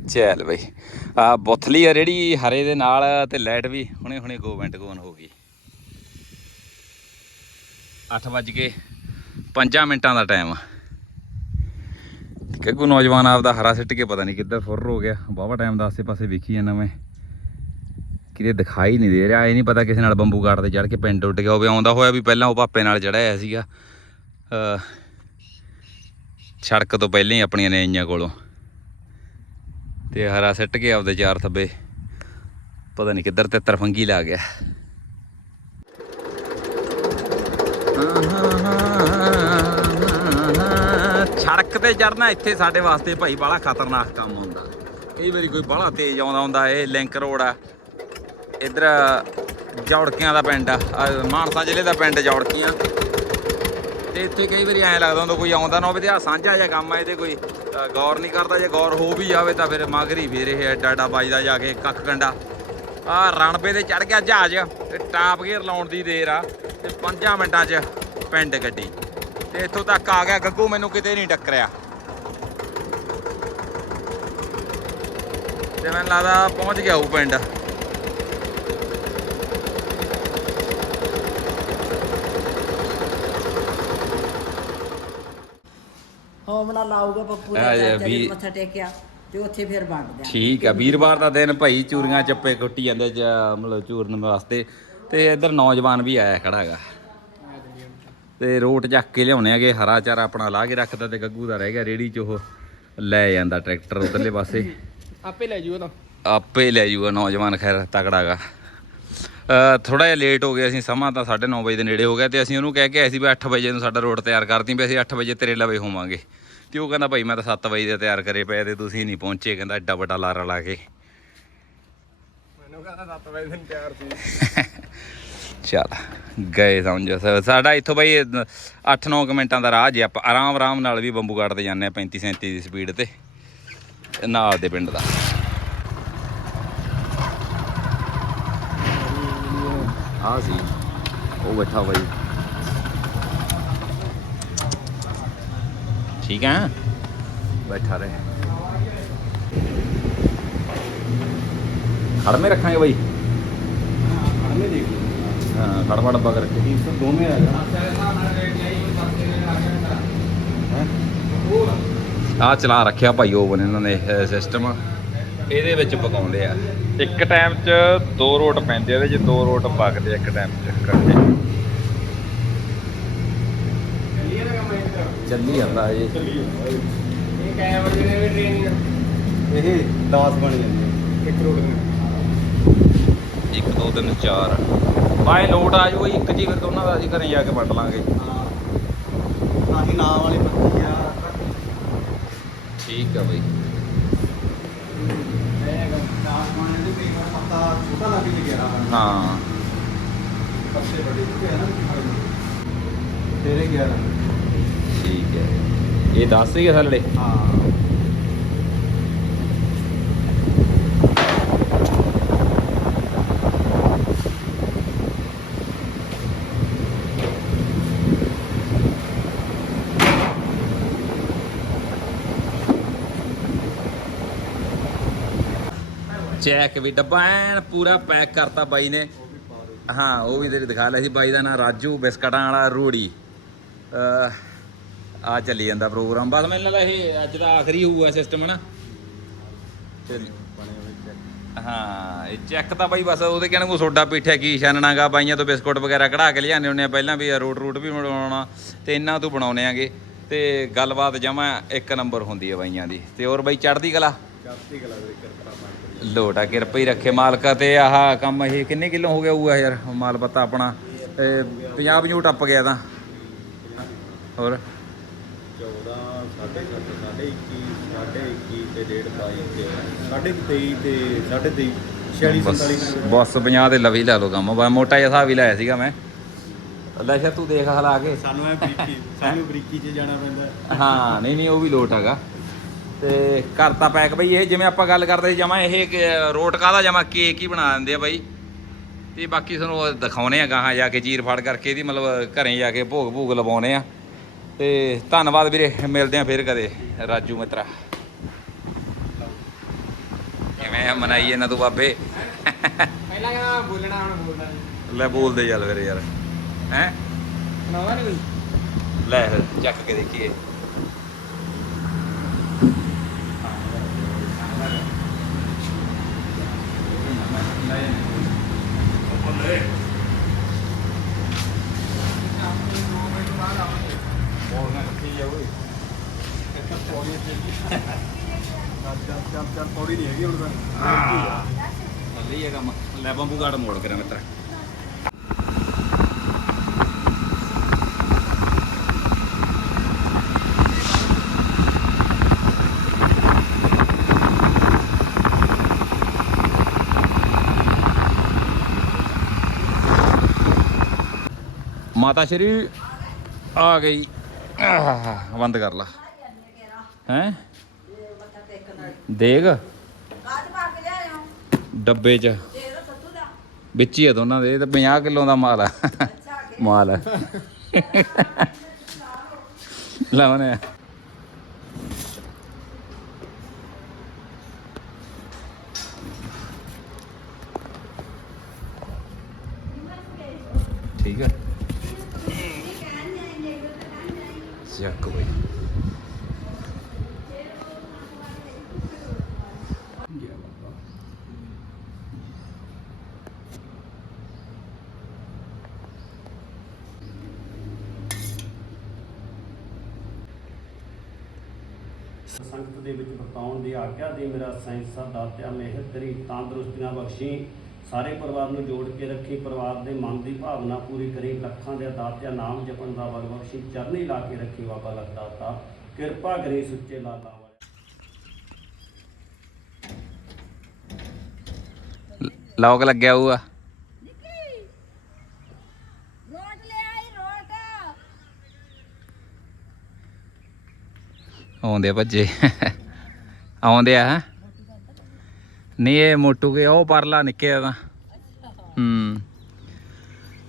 ਚੈਲ ਬਈ। ਆ ਬੁੱਥਲੀ ਆ ਜਿਹੜੀ ਹਰੇ ਦੇ ਨਾਲ ਤੇ ਲਾਈਟ ਵੀ। ਹੁਣੇ ਹੁਣੇ ਗੋ ਮਿੰਟ ਗੋਨ ਹੋ ਗਈ। 8 ਵੱਜ ਕੇ 5 ਮਿੰਟਾਂ ਦਾ ਟਾਈਮ ਆ। ਕਿਗੂ ਨੌਜਵਾਨ ਆਪਦਾ ਹਰਾ ਸਿੱਟ ਕੇ ਪਤਾ ਨਹੀਂ ਕਿੱਧਰ ਫੁਰ ਹੋ ਗਿਆ। ਬਾਵਾ ਟਾਈਮ ਦਾ ਆਸੇ ਪਾਸੇ ਵੇਖੀ ਜਾਂਦਾ ਮੈਂ। ਕਿਤੇ ਦਿਖਾਈ ਨਹੀਂ ਦੇ ਰਿਹਾ। ਇਹ ਨਹੀਂ ਪਤਾ ਕਿਸੇ ਨਾਲ ਬੰਬੂ ਗਾੜ ਤੇ ਚੜ ਕੇ ਪਿੰਡ ਉੱਡ ਗਿਆ ਹੋਵੇ। ਆਉਂਦਾ ਹੋਇਆ ਵੀ ਪਹਿਲਾਂ ਉਹ ਪਾਪੇ ਨਾਲ ਚੜਿਆ ਹੋਇਆ ਸੀਗਾ ਸੜਕ ਤੋਂ ਪਹਿਲਾਂ ਹੀ ਆਪਣੀਆਂ ਨੇ ਆਈਆਂ ਕੋਲੋਂ। ਤੇ ਹਰਾ ਸਿੱਟ ਕੇ ਆਪਦੇ ਚਾਰ ਥੱਬੇ। ਪਤਾ ਨਹੀਂ ਕਿੱਧਰ ਤੇ ਤਰਫੰਗੀ ਲਾ ਗਿਆ। ਸੜਕ ਤੇ ਚੜਨਾ ਇੱਥੇ ਸਾਡੇ ਵਾਸਤੇ ਭਾਈ ਬੜਾ ਖਤਰਨਾਕ ਕੰਮ ਹੁੰਦਾ। ਕਈ ਵਾਰੀ ਕੋਈ ਬੜਾ ਤੇਜ਼ ਆਉਂਦਾ ਹੁੰਦਾ, ਇਹ ਲਿੰਕ ਰੋਡ ਆ। ਇਧਰ ਜੌੜਕੀਆਂ ਦਾ ਪਿੰਡ ਆ ਮਾਨਸਾ ਜ਼ਿਲ੍ਹੇ ਦਾ ਪਿੰਡ ਜੌੜਕੀਆਂ। ਤੇ ਇੱਥੇ ਕਈ ਵਾਰੀ ਐਂ ਲੱਗਦਾ ਹੁੰਦਾ, ਕੋਈ ਆਉਂਦਾ ਨਾ ਹੋਵੇ ਤੇ ਆ ਸਾਂਝਾ ਜਿਹਾ ਕੰਮ ਆ, ਇਹਦੇ ਕੋਈ ਗੌਰ ਨਹੀਂ ਕਰਦਾ, ਜੇ ਗੌਰ ਹੋ ਵੀ ਜਾਵੇ ਤਾਂ ਫਿਰ ਮਗਰੀ ਫੇਰ ਇਹ ਐਡਾ ਐਡਾ ਵੱਜਦਾ ਜਾ ਕੇ ਕੱਖ ਕੰਡਾ ਆ ਰਣਵੇ ਤੇ ਚੜ ਗਿਆ ਜਹਾਜ਼ ਤੇ ਟਾਪ ਗੇਅਰ ਲਾਉਣ ਦੀ ਦੇਰ ਆ ਤੇ 5 ਮਿੰਟਾਂ 'ਚ ਪਿੰਡ ਗੱਡੀ। ਤੇ ਇੱਥੋਂ ਤੱਕ ਆ ਗਿਆ, ਗੱਗੂ ਮੈਨੂੰ ਕਿਤੇ ਨਹੀਂ ਟੱਕਰਿਆ। ਤੇ ਮੈਨੂੰ ਲੱਗਦਾ ਪਹੁੰਚ ਗਿਆ ਉਹ ਪਿੰਡ। ਹੋਮਲਾ ਲਾਊਗਾ ਪੱਪੂ ਦਾ ਜੇ ਚਾਚਾ ਜੀ ਵੀ- ਮੱਥਾ ਟੇਕਿਆ ਤੇ ਉੱਥੇ ਫਿਰ ਵੰਡ ਦਿਆਂ ਠੀਕ ਆ ਵੀਰਵਾਰ ਦਾ ਦਿਨ ਭਾਈ ਚੂਰੀਆਂ ਚੱਪੇ ਕੁੱਟੀ ਜਾਂਦੇ ਚ ਮਤਲਬ ਚੂਰਨ ਵਾਸਤੇ। ਤੇ ਇੱਧਰ ਨੌਜਵਾਨ ਵੀ ਆਇਆ ਖੜਾ ਹੈਗਾ। ਤੇ ਰੋਟ ਚੱਕ ਕੇ ਲਿਆਉਣੇ ਹੈਗੇ ਹਰਾ ਚਾਰਾ ਆਪਣਾ ਲਾ ਕੇ ਰੱਖਦਾ ਤੇ ਗੱਗੂ ਦਾ ਰਹਿ ਗਿਆ ਰੇੜੀ ਚ ਉਹ ਲੈ ਜਾਂਦਾ ਟਰੈਕਟਰ ਉਧਰਲੇ ਪਾਸੇ। ਆਪੇ ਲੈ ਜੂਗਾ ਤਾਂ। ਆਪੇ ਲੈ ਜੂਗਾ ਨੌਜਵਾਨ ਖੈਰ ਤਕੜਾਗਾ ਥੋੜਾ ਜਿਹਾ ਲੇਟ ਹੋ ਗਿਆ ਸੀ ਸਮਾਂ ਤਾਂ 9:30 ਵਜੇ ਦੇ ਨੇੜੇ ਹੋ ਗਿਆ ਤੇ ਅਸੀਂ ਉਹਨੂੰ ਕਹਿ ਕੇ ਆਏ ਸੀ ਵੀ 8 ਵਜੇ ਨੂੰ ਸਾਡਾ ਰੋਡ ਤਿਆਰ ਕਰਦੀ ਵੀ ਅਸੀਂ 8 ਵਜੇ ਤੇਰੇ ਲਵੇ ਹੋਵਾਂਗੇ। ਤੇ ਉਹ ਕਹਿੰਦਾ ਭਾਈ ਮੈਂ ਤਾਂ 7 ਵਜੇ ਦੇ ਤਿਆਰ ਕਰੇ ਪਏ ਤੇ ਤੁਸੀਂ ਨਹੀਂ ਪਹੁੰਚੇ ਕਹਿੰਦਾ ਐਡਾ ਵੱਡਾ ਲਾਰਾ ਲਾ ਕੇ। ਮੈਨੂੰ ਕਹਿੰਦਾ 7 ਵਜੇ ਦਿਨ ਤਿਆਰ ਸੀ। ਚੱਲ ਗਏ ਸਮਝ। ਸਾਡਾ ਇੱਥੋਂ ਬਈ 8-9 ਮਿੰਟਾਂ ਦਾ ਰਾਹ ਜੇ ਆਪਾਂ ਆਰਾਮ ਆਰਾਮ ਨਾਲ ਵੀ ਬੰਬੂ ਕੱਟਦੇ ਜਾਂਦੇ ਆ 35 37 ਦੀ ਸਪੀਡ ਤੇ ਨਾਲ ਦੇ ਪਿੰਡ ਦਾ। ਆ ਸੀ ਉਹ ਬੈਠਾ ਬਾਈ ਠੀਕ ਹੈ ਬੈਠਾ ਰਹੇ। ਖੜਮੇ ਰੱਖਾਂਗੇ ਬਾਈ। ਹਾਂ ਖੜਵਾ ਡੱਬਾ ਕਰਕੇ। 300 ਦੋਵੇਂ ਆ ਆ ਚਲਾ ਰੱਖਿਆ ਭਾਈ ਓਵਨ ਇਹਨਾਂ ਨੇ ਸਿਸਟਮ ਇਹਦੇ ਵਿੱਚ ਪਕਾਉਂਦੇ ਆ। ਇੱਕ ਟਾਈਮ 'ਚ ਦੋ ਰੋਟ ਪੈਂਦੇ ਆ ਇਹਦੇ 'ਚ ਦੋ ਰੋਟ ਪੱਕਦੇ ਆ ਇੱਕ ਟਾਈਮ 'ਚ ਕਰਦੇ ਚੱਲੀ ਜਾਂਦਾ ਇਹ। ਇਹ ਕਾਇਆ ਵਜੇ ਨੇ ਵੀ ਟ੍ਰੇਨਿੰਗ ਇਹ 10 ਬਣ ਜਾਂਦੇ ਇੱਕ ਰੋਡ ਦੇ 1 2 3 4 ਬਾਏ ਲੋਟ ਆ ਜਾਊ ਇੱਕ ਜੀ ਫਿਰ ਦੋਨਾਂ ਦਾ ਅਸੀਂ ਘਰੇ ਜਾ ਕੇ ਵੰਡ ਲਾਂਗੇ। ਆਹੀ ਨਾਮ ਵਾਲੀ ਪੱਤੀ ਆ। ਠੀਕ ਆ ਬਈ। ਇਹ 10 ਬਣ ਜਾਂਦੇ ਕਈ ਵਾਰ ਪੱਤਾ ਛੋਟਾ ਲੱਗ ਵੀ ਗਿਆ। ਹਾਂ। ਪੱਤੇ ਬੜੇ ਚੁੱਕੇ ਆ ਨਾ। ਤੇਰੇ 11 ਠੀਕ ਹੈ। ਇਹ 10 ਹੀ ਆ ਥੱਲੇ ਹਾਂ। ਚੈੱਕ ਵੀ ਡੱਬਾ ਐਨ ਪੂਰਾ ਪੈਕ ਕਰਤਾ ਬਾਈ ਨੇ। ਹਾਂ ਉਹ ਵੀ ਤੇਰੇ ਦਿਖਾ ਲਿਆ ਸੀ ਬਾਈ ਦਾ ਨਾਂ ਰਾਜੂ ਬਿਸਕਟਾਂ ਵਾਲਾ ਰੋੜੀ। ਆ ਚੱਲੀ ਜਾਂਦਾ ਪ੍ਰੋਗਰਾਮ। ਬਸ ਮੈਨੂੰ ਲੱਗਦਾ ਇਹ ਅੱਜ ਦਾ ਆਖਰੀ ਹੋਊਗਾ ਸਿਸਟਮ ਹਨਾ? ਤੇ ਹਾਂ ਇਹ ਚੈੱਕ ਤਾਂ ਬਾਈ ਬਸ ਉਹਦੇ ਕਹਿਣ ਨੂੰ ਸੋਡਾ ਪੀਠਿਆ ਕੀ ਛਾਨਣਾਗਾ ਬਾਈਆਂ ਤੋਂ ਬਿਸਕੁਟ ਵਗੈਰਾ ਕਢਾ ਕੇ ਲਿਆਉਂਦੇ ਹੁੰਦੇ ਆ ਪਹਿਲਾਂ ਵੀ ਰੋਟ ਰੂਟ ਵੀ ਬਣਾਉਣਾ ਤੇ ਇਹਨਾਂ ਤੋਂ ਬਣਾਉਨੇ ਆਗੇ। ਤੇ ਗੱਲਬਾਤ ਜਮਾ ਇੱਕ ਨੰਬਰ ਹੁੰਦੀ ਹੈ ਬਾਈਆਂ ਦੀ। ਤੇ ਹੋਰ ਬਾਈ ਚੜ੍ਹਦੀ ਕਲਾ? ਚਾਤੀ ਕਲਾ ਦੇ ਕਿਰਪਾ ਲੋਟਾ ਕਿਰਪਾ ਹੀ ਰੱਖੇ ਮਾਲਕਾ ਤੇ ਆਹ ਕੰਮ ਇਹ ਕਿੰਨੇ ਕਿਲੋ ਹੋ ਗਿਆ ਹੋਊਗਾ ਯਾਰ ਮਾਲ ਪਤਾ ਆਪਣਾ? 50 50 ਟੱਪ ਗਿਆ ਤਾਂ। ਹੋਰ? 14 ਸਾਢੇ 7 ਸਾਢੇ 21 ਸਾਢੇ 21 ਤੇ ਡੇਢ 22 ਤੇ ਸਾਢੇ 23 ਤੇ ਸਾਢੇ 23 46 ਬਸ 47 ਬਸ 50 ਦੇ ਲਵੀ ਲਾ ਲੋ ਕੰਮ। ਮੋਟਾ ਜਿਹਾ ਹਿਸਾਬ ਹੀ ਲਾਇਆ ਸੀਗਾ ਮੈਂ। ਲੈ ਸ਼ਾ ਤੂੰ ਦੇਖ ਹਲਾ ਕੇ। ਸਾਨੂੰ ਐ ਬਰੀਕੀ ਸਾਨੂੰ ਬਰੀਕੀ 'ਚ ਜਾਣਾ ਪੈਂਦਾ। ਹਾਂ ਨਹੀਂ ਨਹੀਂ ਉਹ ਵੀ ਲੋਟ ਹੈਗਾ। ਤੇ ਕਰਤਾ ਪੈਕ ਬਈ ਇਹ ਜਿਵੇਂ ਆਪਾਂ ਗੱਲ ਕਰਦੇ ਜਮਾ ਇਹ ਕਿ- ਰੋਟ ਕਾਹਦਾ ਜਮਾ ਕੇਕ ਹੀ ਬਣਾ ਦਿੰਦੇ ਆ ਬਾਈ। ਤੇ ਬਾਕੀ ਤੁਹਾਨੂੰ ਉਹ ਦਿਖਾਉਣੇ ਆ ਗਾਹਾਂ ਜਾ ਕੇ ਚੀਰ ਫਾੜ ਕਰਕੇ ਇਹਦੀ ਮਤਲਬ ਘਰੇ ਜਾ ਕੇ ਭੋਗ ਭੂਗ ਲਵਾਉਣੇ ਆ। ਤੇ ਧੰਨਵਾਦ ਵੀਰੇ ਮਿਲਦੇ ਆ ਫਿਰ ਕਦੇ ਰਾਜੂ ਮਿੱਤਰਾ। ਐ ਮਨਾਈ ਇਹਨਾਂ ਤੋਂ ਬਾਬੇ? ਪਹਿਲਾਂ ਕਹਿੰਦਾ ਬੋਲਣਾ ਹੁਣ ਬੋਲਦਾ ਲੈ ਬੋਲਦੇ ਚੱਲ ਫਿਰ ਯਾਰ ਹੈ? ਸੁਣਾਵਾ ਨਹੀਂ ਕੋਈ? ਲੈ ਫਿਰ ਚੱਕ ਕੇ ਦੇਖੀਏ। ਚੱਲ ਚੱਲ ਪੌੜੀ ਨਹੀਂ ਹੈਗੀ ਹੁਣ ਤਾਂ ਲਈ ਇਹ ਕੰਮ ਲੈ ਬੰਬੂ ਗਾੜ ਮੋੜ ਕਰਾਂ ਮਿੱਤਰ ਮਾਤਾ ਸ਼੍ਰੀ ਆ ਗਈ ਆਹ, ਬੰਦ ਕਰ ਲਾ ਹੈ? ਦੇਗ। ਡੱਬੇ 'ਚ। ਵਿੱਚ ਹੀ ਆ ਦੋਨਾਂ ਦੇ ਇਹ ਤਾਂ 50 ਕਿਲੋ ਦਾ ਮਾਲ ਆ। ਮਾਲ ਆ। ਲਾਉਣੇ ਠੀਕ ਹੈ ਚੱਕ ਵਰਤਾਉਣ ਦੀ ਆਗਿਆ ਦੇ ਮੇਰਾ ਸੈਂਸਾ ਦਾਤਿਆ ਮਿਹਰ ਤੇਰੀ ਤੰਦਰੁਸਤੀਆਂ ਬਖਸ਼ੀ। ਸਾਰੇ ਪਰਿਵਾਰ ਨੂੰ ਜੋੜ ਕੇ ਰੱਖੀ ਪਰਿਵਾਰ ਦੇ ਮਨ ਦੀ ਭਾਵਨਾ ਪੂਰੀ ਕਰੀ। ਲੱਖਾਂ ਦੇ ਦਾਤਿਆ ਨਾਮ ਜਪਣ ਦਾ ਬਲ ਬਖਸ਼ੀ ਚਰਨੀ ਲਾ ਕੇ ਰੱਖੀ ਬਾਬਾ ਲਖਦਾਤਾ ਕਿਰਪਾ ਕਰੀ ਸੁੱਚੇ ਲਾਲਾ ਵਾਲੇ। ਲੌਕ ਲੱਗਿਆ ਹੋਊਗਾ। ਰੋਟ ਲੈ ਆਈ ਰੋਟ ਆਉਂਦੇ ਭੱਜੇ। ਆਉਂਦੇ ਆ, ਹੈਂ? ਨਹੀਂ, ਇਹ ਮੋਟੂ ਕੇ, ਉਹ ਪਰਲਾ ਨਿੱਕੇ ਆ ਹੂੰ।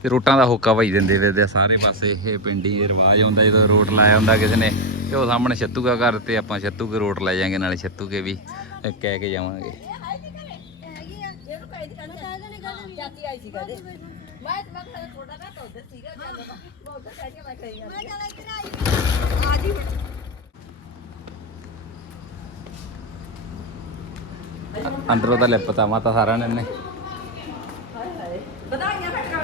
ਤੇ ਰੋਟਾਂ ਦਾ ਹੋਕਾ ਭਾਈ ਦਿੰਦੇ ਫਿਰਦੇ ਸਾਰੇ ਪਾਸੇ। ਇਹ ਪਿੰਡੀ ਦੇ ਰਿਵਾਜ ਹੁੰਦਾ ਜਦੋਂ ਰੋਟ ਲਾਇਆ ਹੁੰਦਾ ਕਿਸੇ ਨੇ, ਤੇ ਉਹ ਸਾਹਮਣੇ ਛੱਤੂ ਕਾ ਘਰ ਤੇ ਆਪਾਂ ਛੱਤੂ ਕੇ ਰੋਟ ਲੈ ਜਾਾਂਗੇ, ਨਾਲੇ ਛੱਤੂ ਕੇ ਵੀ ਕਹਿ ਕੇ ਜਾਵਾਂਗੇ। ਮੈਂ ਮੈਂ ਥੋੜਾ ਨਾ ਤਾਂ ਉਧਰ ਸੀਗਾ, ਚੱਲ ਮੈਂ ਉਧਰ ਕਹਿ ਕੇ ਮੈਂ ਕਹੀ ਆ ਜੀ ਅੰਦਰੋਂ ਤਾਂ ਲਿਪਤਾ ਮਾਤਾ ਸਾਰਿਆਂ ਨੇ ਇਹਨੇ। ਵਧਾਈਆਂ ਫਟਕਾ